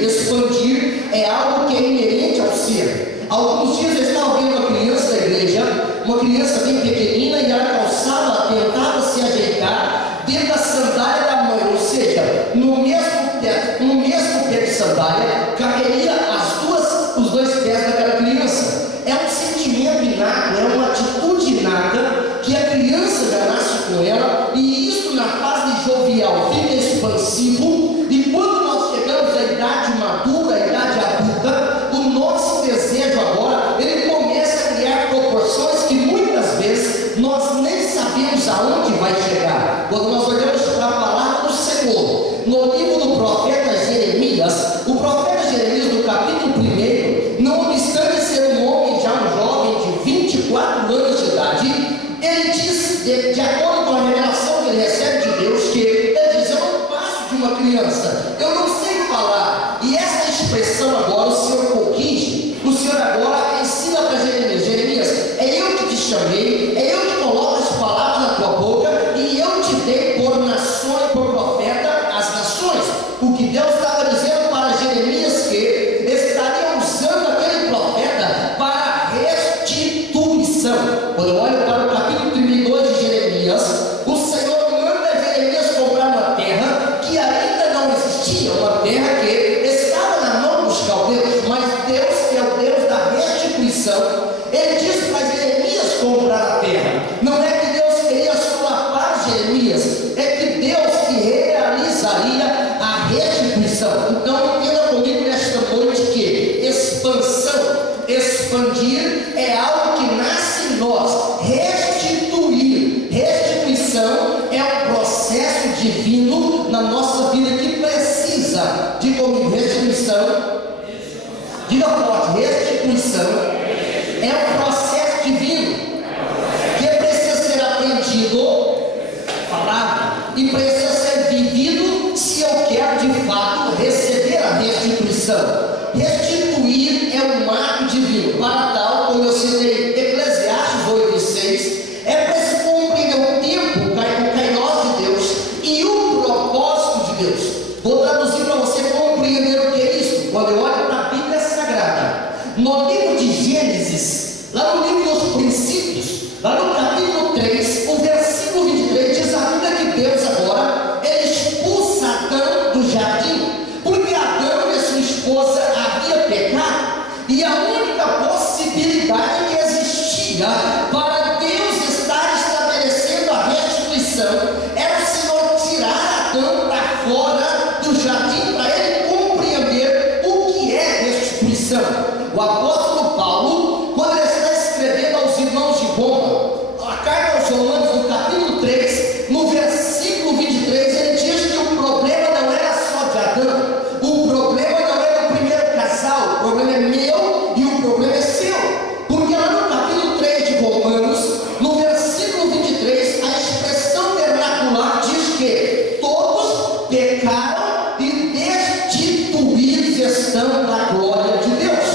é algo que é inerente ao ser. Alguns dias eu estava vendo uma criança da igreja, uma criança bem pequenina, e ela calçava, tentava se ajeitar dentro da sandália da mãe, ou seja, no mesmo pé de sandália caberia os dois pés daquela criança. É um sentimento inato, é uma atitude inata que a criança já nasce com ela, e isso na fase jovial fica expansivo, e quando nós chegamos à idade madura, à idade adulta, o nosso desejo agora, ele começa a criar proporções sabemos aonde vai chegar. Quando nós olhamos para a palavra do Senhor, no livro do profeta Jeremias, o profeta Jeremias, no capítulo 1, não obstante ser um homem, já um jovem de 24 anos de idade, ele diz, de acordo com a revelação que ele recebe de Deus, que ele diz: eu não passo de uma criança, eu não sei falar. E essa expressão agora o Senhor corrige, o Senhor agora ensina para Jeremias: Jeremias, é eu que te chamei, é eu que coloco as palavras na tua boca, e eu te dei por nações, por profeta às nações. O que Deus estava dizendo para Jeremias, que estaria usando aquele profeta para restituição. Quando eu olho para o capítulo 32 de Jeremias, o Senhor manda Jeremias comprar uma terra que ainda não existia, uma terra que estava na mão dos caldeus, mas Deus, que é o Deus da restituição, ele diz para Jeremias comprar a terra. Não é que Deus queria solapar Jeremias, é que Deus que realizaria a restituição. Então entenda comigo nesta noite que expansão, expandir é algo que nasce em nós. Restituir, restituição é um processo divino na nossa vida que precisa de comigo. Restituição, diga forte, restituição é um processo divino que precisa ser atendido, palavra, e precisa ser vivido se eu quero de fato receber a restituição. Restituir é um ato divino. Para tal, como eu citei Eclesiastes 8:6, é preciso compreender o tempo, o kairos de Deus e o propósito de Deus. Vou traduzir para você compreender o que é isso. Quando eu olho para a Bíblia Sagrada, no livro de Gênesis, lá no livro dos princípios, lá no capítulo 3, o versículo 23, diz a Bíblia que Deus agora, ele expulsa Adão do jardim, porque Adão e sua esposa havia pecado, e a única possibilidade que existia para Deus estar estabelecendo a restituição era o Senhor tirar Adão para fora do jardim, para ele compreender o que é restituição. O apóstolo Paulo, quando ele está escrevendo aos irmãos de Roma, a carta aos Romanos, no capítulo 3, no versículo 23, ele diz que o problema não era só de Adão, o problema não é do primeiro casal, o problema é meu e o problema é seu. Porque lá no capítulo 3 de Romanos, no versículo 23, a expressão vernacular diz que todos pecaram e destituídos estão da glória de Deus.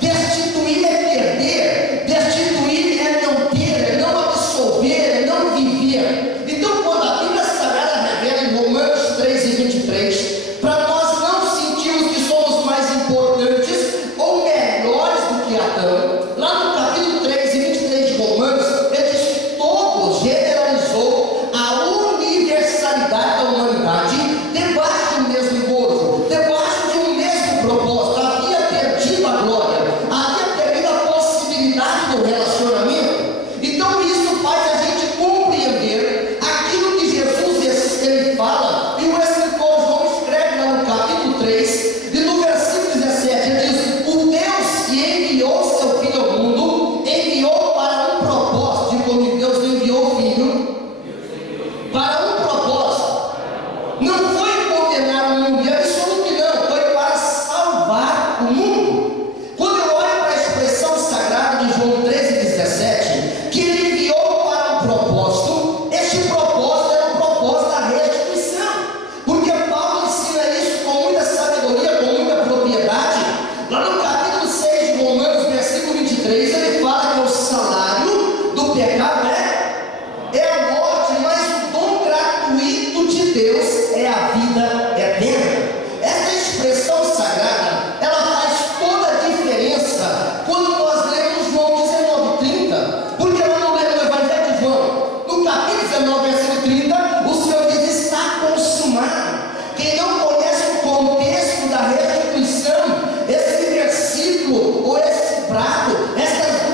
Destituir é perder, destituir é não ter, é não absorver, é não viver. Então, quando a Bíblia Sagrada revela em Romanos 3:23, para nós não sentirmos que somos mais importantes ou melhores do que Adão, lá no capítulo 3:23 de Romanos, ele diz que todos generalizou a universalidade da humanidade debaixo do mesmo gozo, debaixo de um mesmo propósito. Havia perdido a glória, havia perdido a possibilidade do relacionamento. Então isso faz a gente compreender aquilo que Jesus ele fala, e o escritor João escreve lá no capítulo 3, e no versículo 17, ele diz: o Deus que enviou seu Filho ao mundo, enviou para um propósito. Digo comigo, Deus enviou o Filho para um propósito. Não foi condenar o mundo, e absolutamente não, foi para salvar o mundo. Quando eu olho para a expressão sagrada de João 13:17, que ele enviou para um propósito, este propósito era o propósito da restituição, porque Paulo ensina isso com muita sabedoria, com muita propriedade. Lá no capítulo 6 de Romanos, versículo 23, ele fala que o salário do pecado é a morte, mas o dom gratuito de Deus é a vida eterna. Essa expressão sagrada, ela faz toda a diferença quando nós lemos João 19:30, porque lá no Evangelho de João, no capítulo 19, versículo 30, o Senhor diz: está consumado. Quem não conhece o contexto da restituição, esse versículo ou esse prato, essas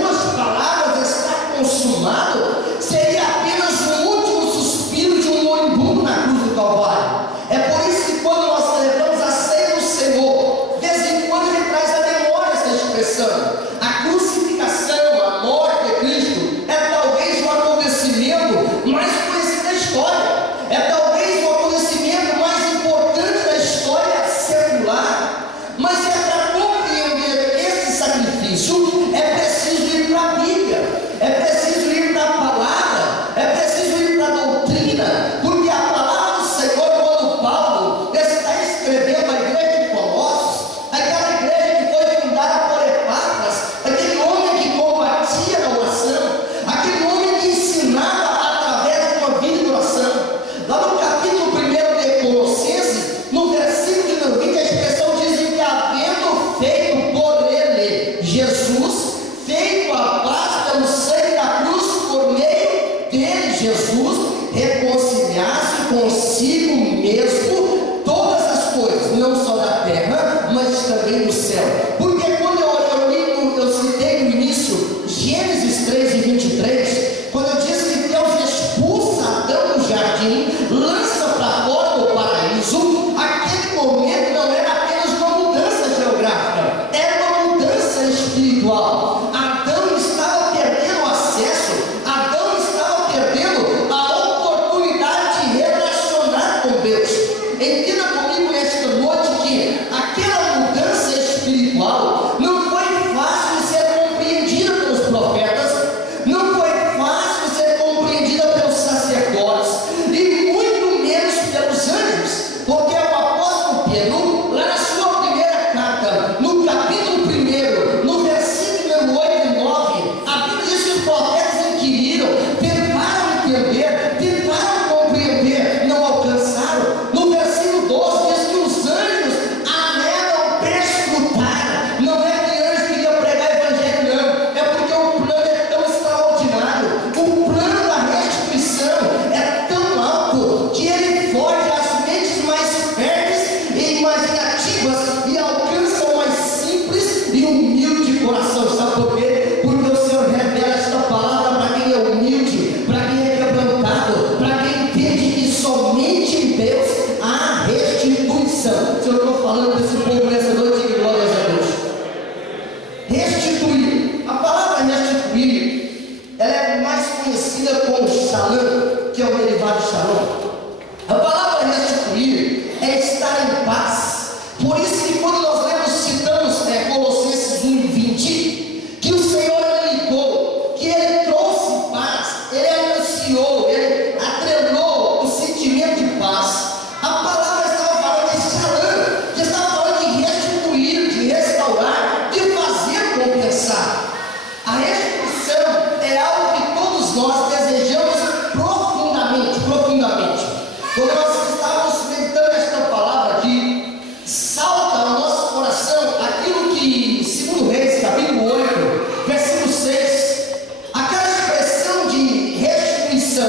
A restituição é algo que todos nós desejamos profundamente, profundamente. Quando nós estávamos meditando esta palavra aqui, salta ao nosso coração aquilo que, segundo Reis, capítulo 8, versículo 6, aquela expressão de restituição.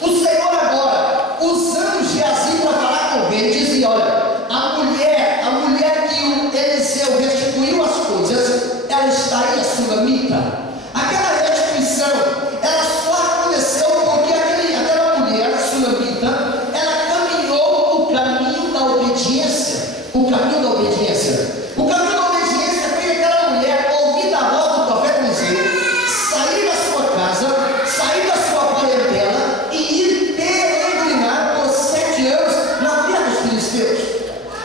O Senhor agora, usando Geazi para falar com o rei, dizia: olha, a mulher que o Eliseu restituiu as coisas, ela estaria sulamita. Aquela restituição, ela só aconteceu porque aquela mulher sulamita, ela caminhou o caminho da obediência. O caminho da obediência. O caminho da obediência foi aquela mulher ouvir a voz do profeta Eliseu, sair da sua casa, sair da sua parentela e ir peregrinar por 7 anos na terra dos filisteus.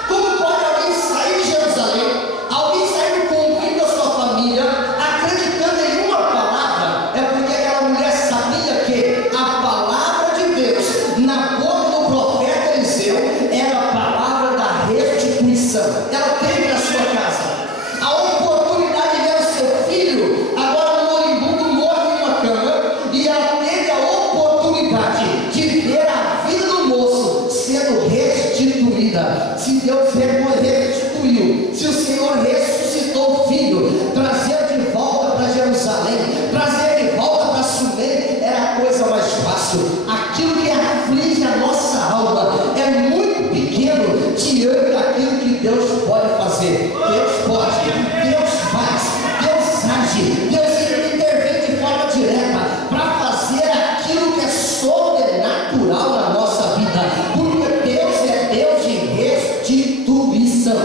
Como pode alguém sair de Jerusalém, alguém sair do convívio da sua família, acreditando em uma palavra? É porque aquela mulher sabia que a palavra de Deus na boca do profeta Eliseu era a palavra da restituição. Ela teve na sua casa a oportunidade de ver o seu filho agora moribundo, morto em uma cama, e ela teve a oportunidade de ver a vida do moço sendo restituída. Se Deus restituiu, se o Senhor ressuscitou o filho, trazer de volta para Jerusalém, trazer de volta para Sunem, era a coisa mais fácil. Aquilo que aflige a nossa alma é muito pequeno diante daquilo que Deus pode fazer. Deus pode, Deus faz, Deus age, Deus intervém de forma direta para fazer aquilo que é sobrenatural na nossa vida, porque Deus é Deus de restituição.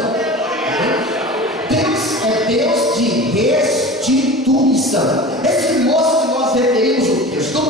Deus é Deus de restituição. Esse moço que nós referimos o texto,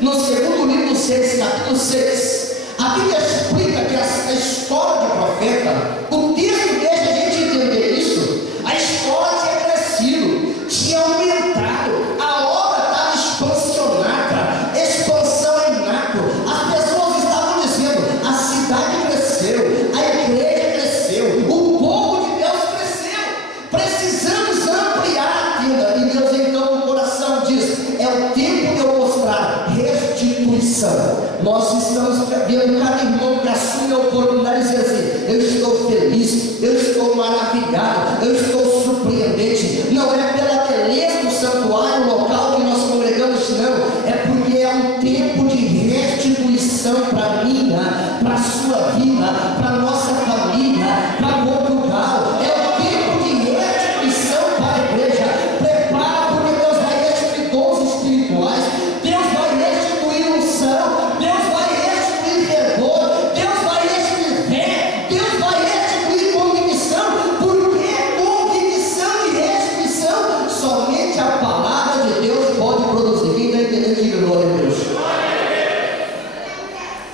no segundo livro dos Reis, capítulo 6, a Bíblia explica que a escola de profeta, o texto deixa a gente entender isso. A escola tinha crescido, tinha aumentado, a obra estava expansionada, expansão é inato. As pessoas estavam dizendo: a cidade cresceu, a igreja cresceu, o povo de Deus cresceu, precisamos ampliar a tenda. E Deus então no coração diz: é o tempo de eu mostrar restituição. Nós estamos vendo cada irmão que assume a oportunidade de dizer assim: eu estou feliz, eu estou maravilhado, eu estou surpreendente. Não é pela beleza do santuário local que nós congregamos, não, é porque é um tempo de restituição para a minha, para a sua vida, para a nossa família, para Portugal. É o tempo de restituição para a igreja. Prepara, porque Deus vai restituir dons espirituais, Deus vai restituir unção, Deus vai restituir fervor, Deus vai restituir fé, Deus vai restituir convicção, porque convicção e restituição somente a palavra de Deus pode produzir. Quem está entendendo, diga glória a Deus.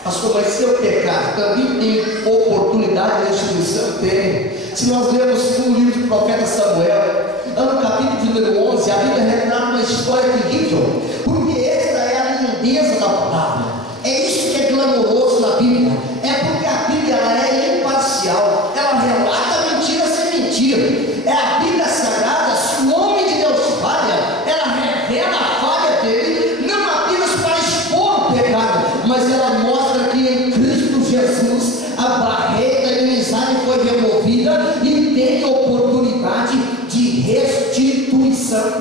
Pastor, mas se eu pecar, também tem oportunidade de restituição? Tem. Se nós lermos no livro do profeta Samuel, no capítulo de número 11, a Bíblia retrata uma história terrível, porque esta é a lindeza da palavra. É isso que é glamouroso na Bíblia. É porque a Bíblia ela é imparcial, ela relata mentira sem mentira. É a Bíblia Sagrada. Se o homem de Deus falha, ela revela a falha dele, não apenas para expor o pecado, mas ela mostra que em Cristo Jesus a barreira da inimizade foi removida e tem oportunidade de restituição.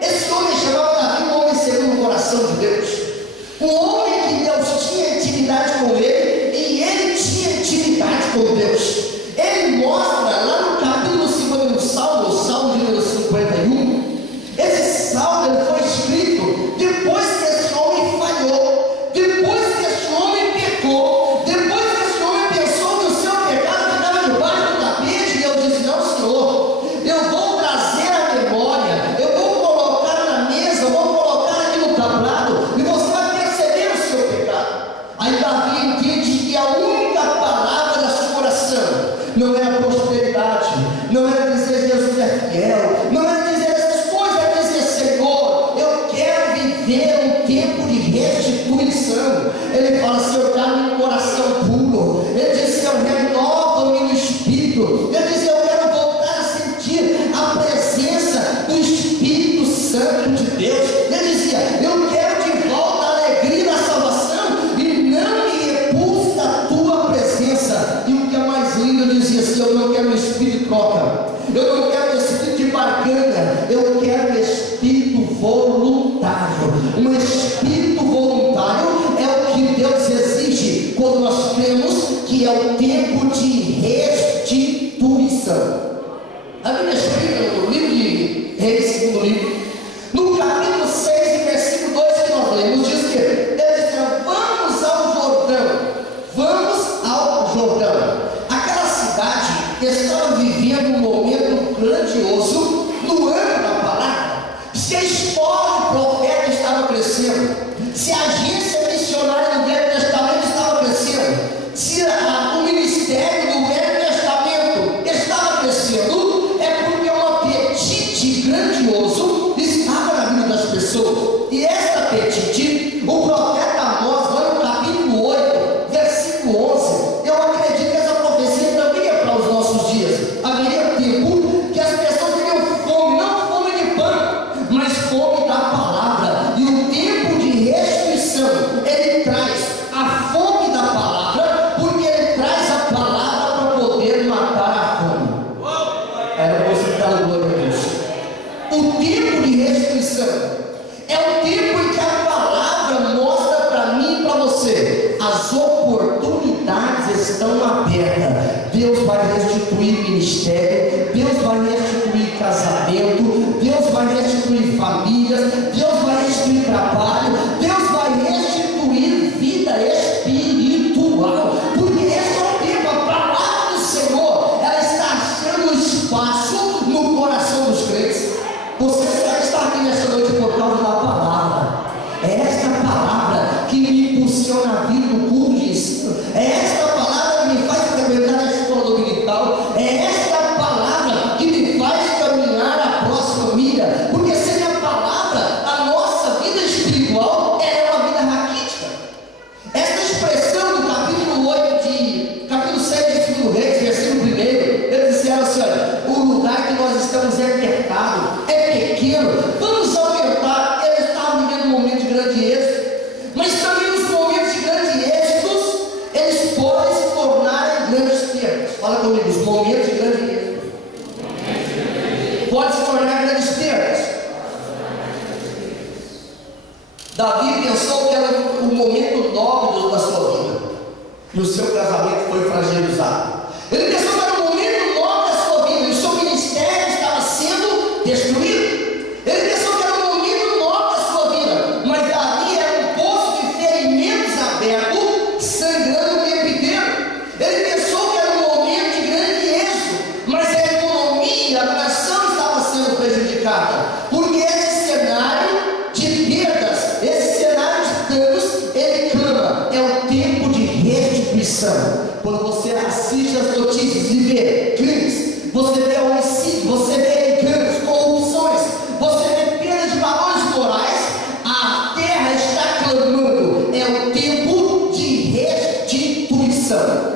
Esse homem chamava Davi um homem segundo o coração de Deus, um homem que Deus tinha intimidade com ele e ele tinha intimidade com Deus. Ele mostra lá no capítulo 2 do Salmo, o Salmo de número 51. Esse salmo ele foi escrito depois que esse homem falhou, depois que esse homem pecou, depois que esse homem pensou que o seu pecado ficava debaixo do tapete. E Deus disse: não, Senhor, eu vou trazer a memória, eu vou colocar na mesa, eu vou colocar aqui no tablado, e você vai perceber Santo de Deus. Ele dizia: eu quero de volta a alegria da salvação e não me repulse da tua presença. E o que é mais lindo, ele dizia assim: eu não quero um espírito de troca, eu não quero um espírito de barganha, eu quero um espírito voluntário. Um espírito voluntário é o que Deus exige quando nós cremos que é o tempo de restituição. A Bíblia explica no livro de Reis, segundo livro, no capítulo 6, versículo 2 que nós lemos, diz que eles disseram: vamos ao Jordão. Aquela cidade estava vivendo um momento grandioso no ano da palavra. Se a escola de profeta estava crescendo, se a agência missionária do Velho Testamento estava crescendo, se o ministério do Velho Testamento estava crescendo, é porque um apetite grandioso estava na vida das pessoas. E esse apetite, o profeta Amós, lá no capítulo 8, versículo 11, eu acredito que essa profecia também é para os nossos dias. Haveria tempo que as pessoas teriam fome, não fome de pão, mas fome da palavra. E o tempo de restituição, ele traz a fome da palavra, porque ele traz a palavra para poder matar a fome. Era você que dá glória a Deus. O tempo de restituição é o tempo em que a palavra mostra para mim e para você: as oportunidades estão abertas. Deus vai restituir ministério, Deus vai restituir casamento, Deus vai restituir famílias, Deus vai restituir trabalho, Deus vai restituir vida espiritual, porque esse é o tempo. A palavra do Senhor, ela está achando espaço no coração dos crentes. Você está aqui nessa noite por causa da palavra. É esta palavra que me impulsiona a vida do culto de ensino. É esta palavra que me faz frequentar a escola dominical. É esta palavra que me faz caminhar a próxima milha. Porque sem a palavra, a nossa vida espiritual é uma vida raquítica. Esta expressão do capítulo 7 de 2 Reis, versículo 1, eles disseram assim: olha, o lugar que nós estamos é apertado, é pequeno, vamos aumentar. Eles estavam vivendo um momento de grande êxito, mas também os momentos de grande êxitos, eles podem se tornar em grandes perdas. Fala comigo: os momentos de grande êxito podem se tornar grandes perdas. Davi pensou que era o momento nobre da sua vida, e o seu casamento foi fragilizado. Ele pensou que era o momento nobre da sua vida, e o seu ministério estava sendo destruído. Ele pensou que era o momento nobre da sua vida, mas Davi era um poço de ferimentos aberto, sangrando o tempo inteiro. Ele pensou que era um momento de grande êxito, mas a economia, a nação estava sendo prejudicada, porque esse cenário de perdas, esse cenário de danos, ele clama: é o tempo de restituição. Quando você assiste as notícias e vê crimes, você vê homicídio, você vê enganos, corrupções, você vê perda de valores morais, a terra está clamando: é o tempo de restituição.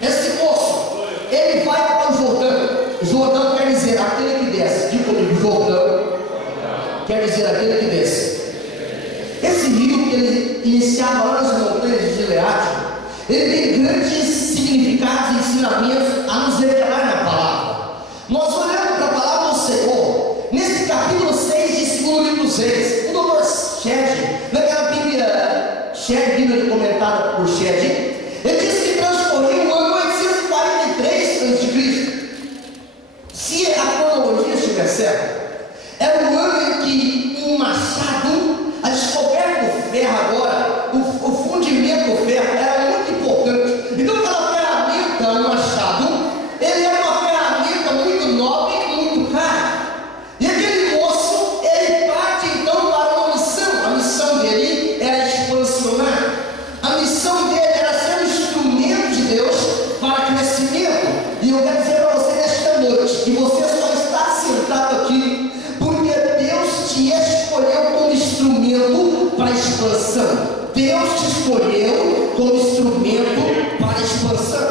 Esse moço, ele vai para o Jordão. Jordão quer dizer aquele que desce. Diga comigo: Jordão quer dizer aquele que desce. Esse rio que ele iniciava lá nas montanhas de Gileade, ele tem grandes significados e ensinamentos a nos revelar na palavra. Nós olhamos para a palavra do Senhor nesse capítulo 6 de segundo livro dos Reis. O doutor Shed, naquela Bíblia Bíblia comentada por Shed, ele disse que transcorreu o ano 843 a.C. Se a cronologia estiver certa, era o ano em que um machado, a descoberta do ferro agora, o fundimento do ferro era muito importante. Então aquela ferramenta, o machado, ele era uma ferramenta muito nobre e muito cara. E aquele moço, ele parte então para uma missão. A missão dele era expansionar. A missão dele era ser um instrumento de Deus para crescimento. E eu quero dizer para você nesta noite que você só está sentado aqui porque Deus te escolheu como instrumento para expansão. Deus te escolheu como instrumento para expansão.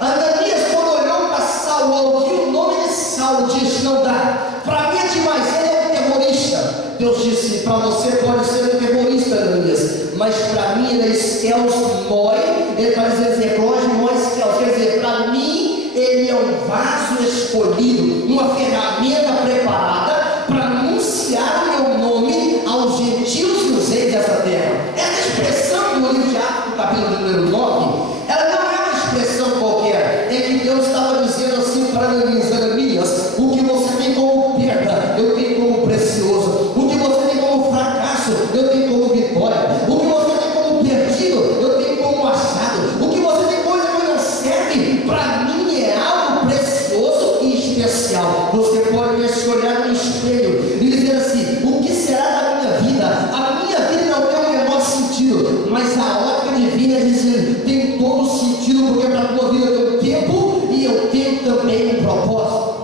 Ananias, quando olhou para Saulo, ouviu o nome de Saulo, disse: não dá, para mim é demais, ele é terrorista. Deus disse: para você pode ser um terrorista, Ananias, mas para mim ele é Esquelos Moi. Ele vai dizer Moi Esquelos, quer dizer, para mim ele é um vaso escolhido, uma ferramenta preparada para anunciar o meu nome aos gentios e os reis dessa terra. Essa expressão do livro de Atos, no capítulo número 9, ela não é uma expressão qualquer. É que Deus estava dizendo assim para Ananias: o que você tem como perda, eu tenho como precioso. O que você tem como fracasso, eu tenho como vitória. O que você tem como perdido, eu tenho como achado. O que você tem coisa que não serve, para mim é algo precioso e especial. Você pode se olhar no espelho e dizer assim: o que será da minha vida? A minha vida não tem o menor sentido, mas a ótica divina diz: tem todo sentido, porque para a tua vida tem um tempo e eu tenho também um propósito.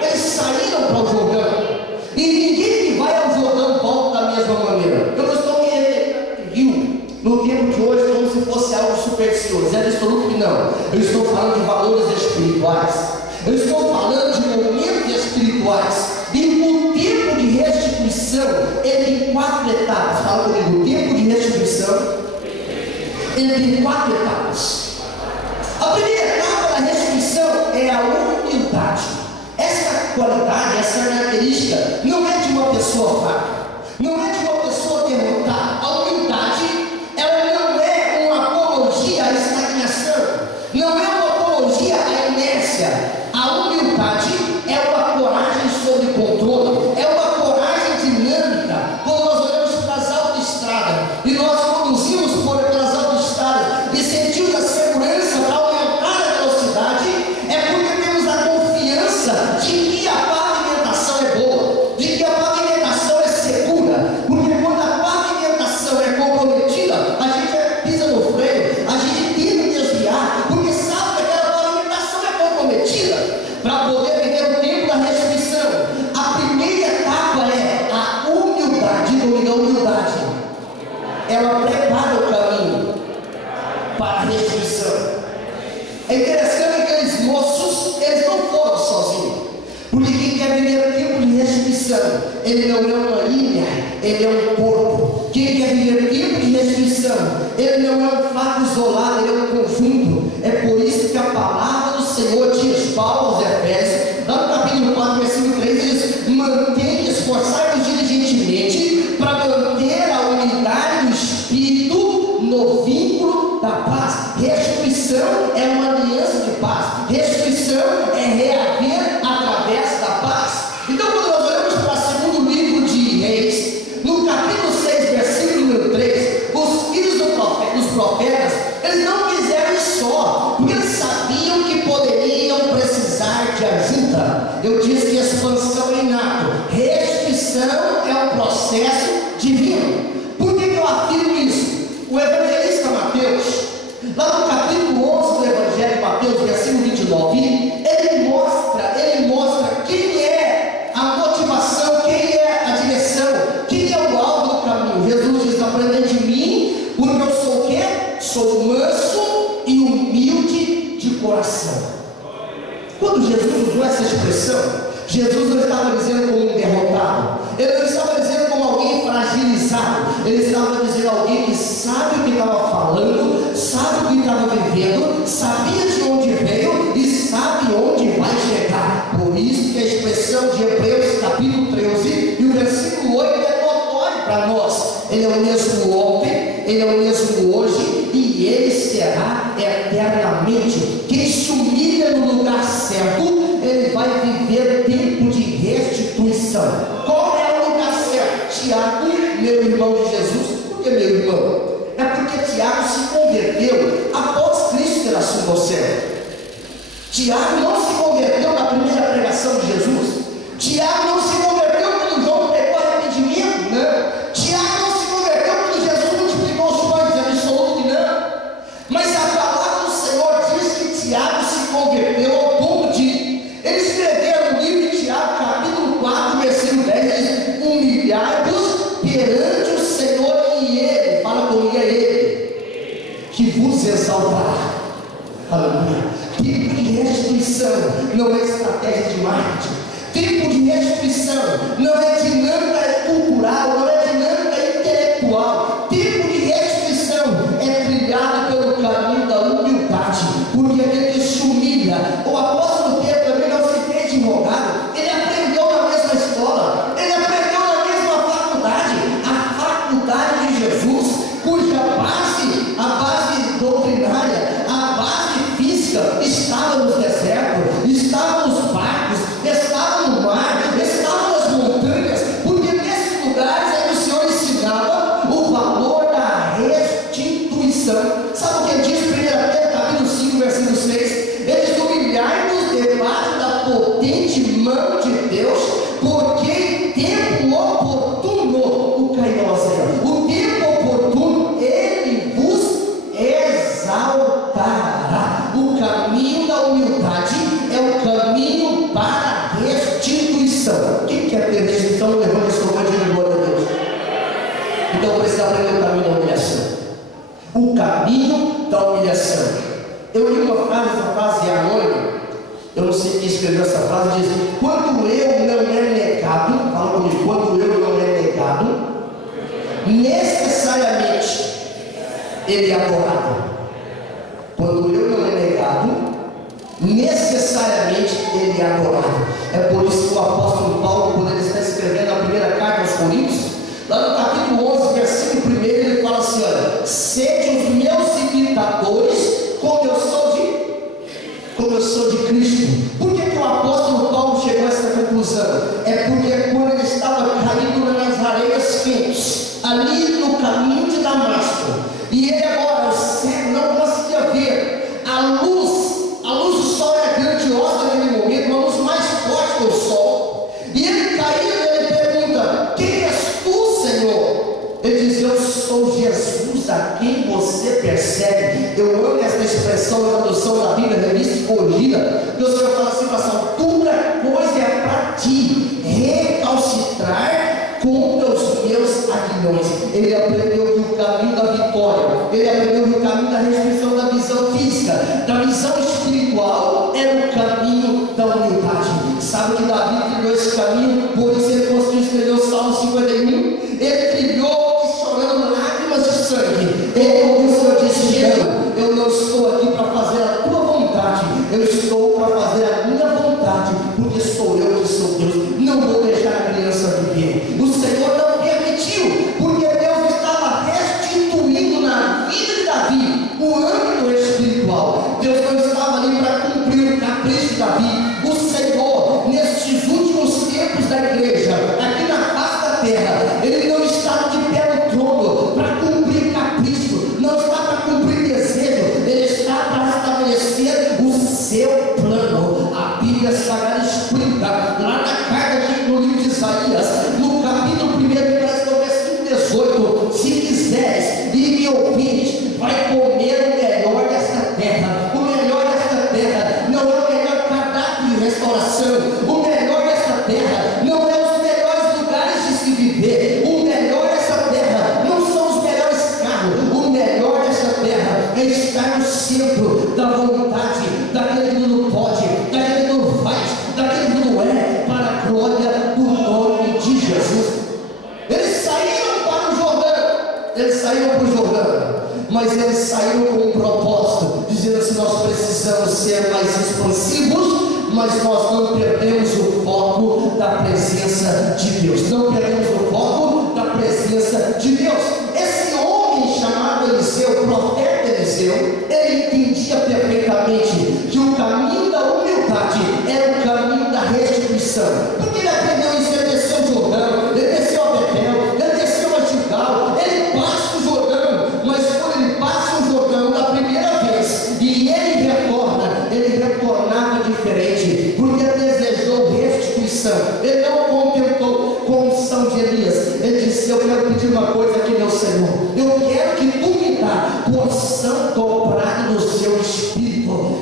Eles saíram para o Jordão, e ninguém que vai ao Jordão volta da mesma maneira. Eu não estou querendo rio no tempo de hoje como se fosse algo supersticioso, é absoluto que não. Eu estou falando de valores espirituais, eu estou falando de momentos espirituais. E o tempo de restituição, ele tem 4 etapas. Fala comigo: o tempo de restituição, ele tem 4 etapas. A primeira etapa da restituição é a humildade. Essa qualidade, essa característica não é de uma pessoa fraca, não é de uma pessoa derrotada. A humildade, ela não é uma apologia à estagnação, não é uma apologia à inércia. A humildade é uma coragem sob controle, é uma coragem dinâmica. Quando nós olhamos para as autoestradas e nós conduzimos por aquelas autoestradas e sentimos a segurança para aumentar a velocidade, é porque temos a confiança de que a pavimentação é boa, de que a pavimentação é segura. Porque quando a pavimentação é comprometida, a gente pisa no freio, a gente tenta desviar, porque sabe que aquela pavimentação é comprometida. Para poder viver o tempo da restituição, a primeira etapa é a humildade. Diga a humildade. Ela prepara o caminho para a restituição. É interessante que aqueles moços, eles não foram sozinhos, porque quem quer viver o tempo de restituição, ele não é uma ilha, ele é um corpo. Quem quer viver o tempo de restituição, ele não é um fato isolado, ele é um conjunto. É por isso que a palavra do Senhor diz, Paulo aos Efésios, lá no capítulo 4, versículo 3, diz: mantém, esforçai-vos diligentemente para manter a unidade do Espírito no vínculo da paz. Restituição é uma aliança de paz, restituição é reaver através da paz. Então, quando nós olhamos para o segundo livro de Reis, no capítulo 6, versículo número 3, os filhos dos profetas, eles não fizeram isso só, porque eles sabiam que poderiam precisar de ajuda. Eu disse que expansão é inato, restituição é um processo divino. Por que eu afirmo isso? O evangelista Mateus, lá no capítulo 11 do Evangelho de Mateus, versículo 29, ele mostra quem é a motivação, quem é a direção, quem é o alvo do caminho. Jesus diz: aprendei de mim, porque eu sou o quê? Sou manso e humilde de coração. Quando Jesus usou essa expressão, Jesus não estava dizendo como um derrotado, ele não estava dizendo como alguém fragilizado, ele estava dizendo alguém que sabe o que estava falando, sabe o que estava vivendo, sabia de onde veio e sabe onde vai chegar. Por isso que a expressão de Hebreus capítulo 13 e o versículo 8 é notório para nós. Ele é o mesmo ontem, ele é o mesmo hoje e ele será eternamente. Quem se humilha no lugar certo, ele vai viver tempo de restituição. Qual é o lugar certo? Tiago, meu irmão de Jesus. Por que meu irmão? É porque Tiago se converteu após Cristo ter assunto ao céu. Tiago não se converteu na primeira pregação de Jesus. Tiago não se converteu quando João pregou arrependimento, não. Tiago não se converteu quando Jesus multiplicou os pães, é absoluto que não. Mas a palavra do Senhor diz que Tiago se converteu ao ponto de ele escrever no livro de Tiago, capítulo 4, versículo 10, diz: humilhai-vos perante o Senhor e ele, fala comigo, é ele que vos exaltará. Aleluia. Tempo de restituição não é estratégia de marketing. Tempo de restituição não é dinâmica sei quem escreveu essa frase, diz: quando eu não é negado, fala comigo, quando eu não é negado, necessariamente ele é adorado. Quando eu não é negado, necessariamente ele é adorado. É por isso que o apóstolo Paulo, quando ele está escrevendo a primeira carta aos Coríntios, lá no capítulo 11, versículo 1, ele fala assim: olha, sede os meus imitadores, como eu sou de Cristo. Por que o apóstolo Paulo chegou a essa conclusão? É porque quando ele estava caído nas areias quentes, ali no caminho de Damasco, e ele agora, o cego, não conseguia ver a luz do sol era grandiosa naquele momento, uma luz mais forte que o sol, e ele caído, ele pergunta: quem és tu, Senhor? Ele diz: eu sou Jesus a quem você persegue. Eu amo essa expressão na tradução da Bíblia, revista e corrigida, que o Senhor fala assim: passar dura coisa é para ti recalcitrar contra os meus aguilhões. Ele aprendeu que o caminho da vitória, ele aprendeu que o caminho da restrição da visão física, da visão espiritual, era o caminho da humildade. Sabe que Davi trilhou esse caminho? Por isso ele conseguiu escrever o Salmo 51. Ele trilhou chorando lágrimas de sangue. Ele ouviu o Senhor dizendo: eu não estou aqui para fazer a tua vontade, eu estou para fazer a minha vontade, porque sou eu que sou Deus. Não vou deixar a criança viver. O Senhor não permitiu, porque Deus estava restituindo na vida de Davi o âmbito espiritual. Deus não estava ali para cumprir o capricho de Davi. O Senhor, nestes últimos tempos da igreja, aqui na face da terra, Ele não está de pé no trono para cumprir capricho, não está para cumprir desejo, Ele está para estabelecer o seu plano. A Bíblia Sagrada explica, lá na carta no livro de Isaías, no capítulo 1, versículo 18: se quiseres e me ouvires, vai comer o melhor desta terra. O melhor desta terra não é o melhor cardápio de restauração, o melhor desta terra não é os melhores lugares de se viver, o melhor desta terra não são os melhores carros, o melhor desta terra é estar no centro da vontade daquele que não pode, daquele que não faz, daquele que não é, para a glória do nome de Jesus. Eles saíram para o Jordão, eles saíram para o Jordão, mas eles saíram com um propósito, dizendo assim: nós precisamos ser mais expansivos, mas nós não perdemos o foco da presença de Deus. Não perdemos o foco da presença de Deus. Esse homem chamado Eliseu, o profeta Eliseu, ele entendia perfeitamente que o caminho da humildade era o caminho da restituição. Porque ele aprendeu isso, ele desceu o Jordão, ele desceu a Betel, ele desceu a Gilgal, ele passa o Jordão, mas quando ele passa o Jordão da primeira vez e ele retorna, ele retornava diferente, porque desejou restituição. Ele não contentou com a unção de Elias. Ele disse: eu quero pedir uma coisa aqui, meu Senhor, eu quero que tu me dá porção dobrada do seu Espírito.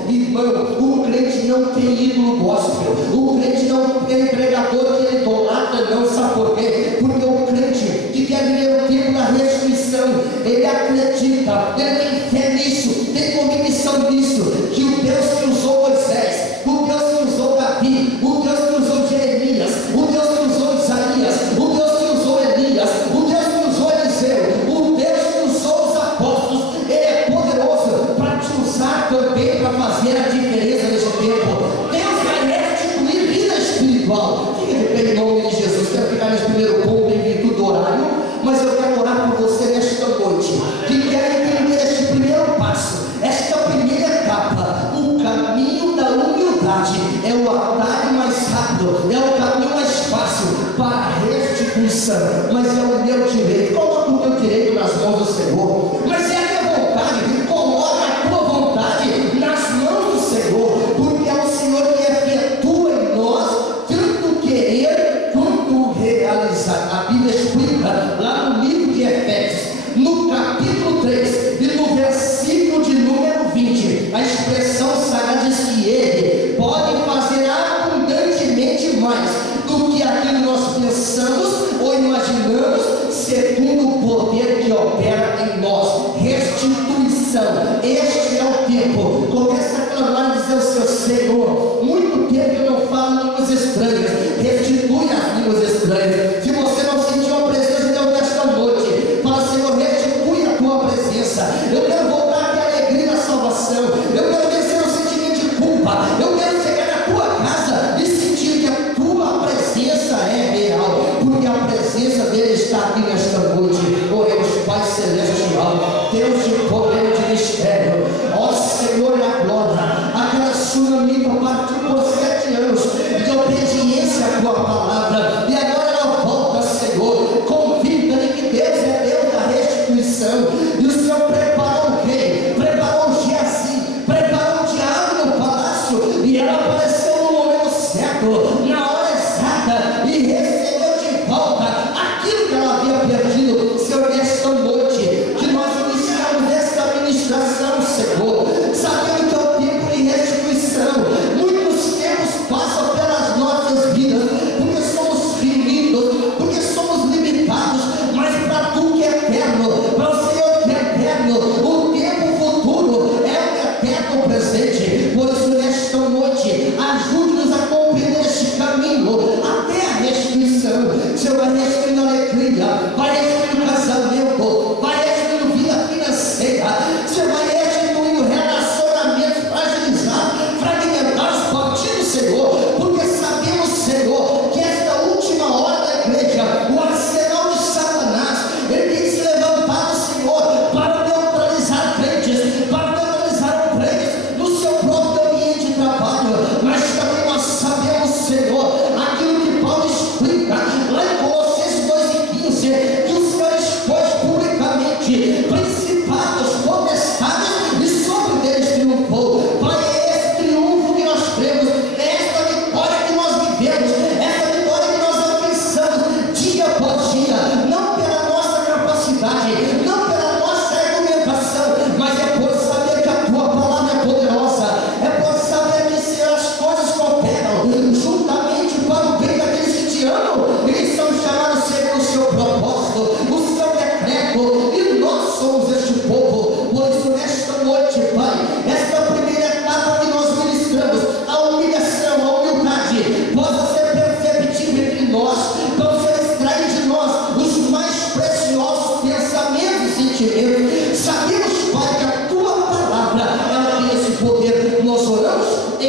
Irmão, o crente não tem ídolo gospel, o crente não tem pregador que ele idolatra, não. Sabe por quê? Porque o crente que quer viver o tempo da restituição, ele acredita, ele tem fé nisso, tem convicção nisso, que o Deus que usou Moisés, o Deus que usou Davi, o Deus que usou Jeremias, o Deus que usou Isaías, o Deus que usou Elias, o Deus que usou Eliseu, o Deus que usou os apóstolos, ele é poderoso para te usar também para fazer a diferença nesse tempo. Deus vai restituir vida espiritual. Fica de pé em nome de Jesus. Quero ficar nesse primeiro ponto em virtude do horário, mas eu quero orar por você nesta noite, que quer entender este primeiro passo, esta primeira etapa. O caminho da humildade é o atalho mais rápido, é o caminho mais fácil para a restituição, mas é o meu direito. Coloca o teu direito nas mãos do Senhor, mas é a minha vontade. Coloca a tua vontade nas mãos do Senhor, porque é o Senhor que efetua em nós tanto querer quanto realizar. A Bíblia explica lá no livro de Efésios, no capítulo 3 e no versículo de número 20, a expressão sagrada diz que Ele pode fazer abundantemente mais do que aquilo que nós pensamos ou imaginamos, segundo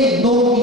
em nome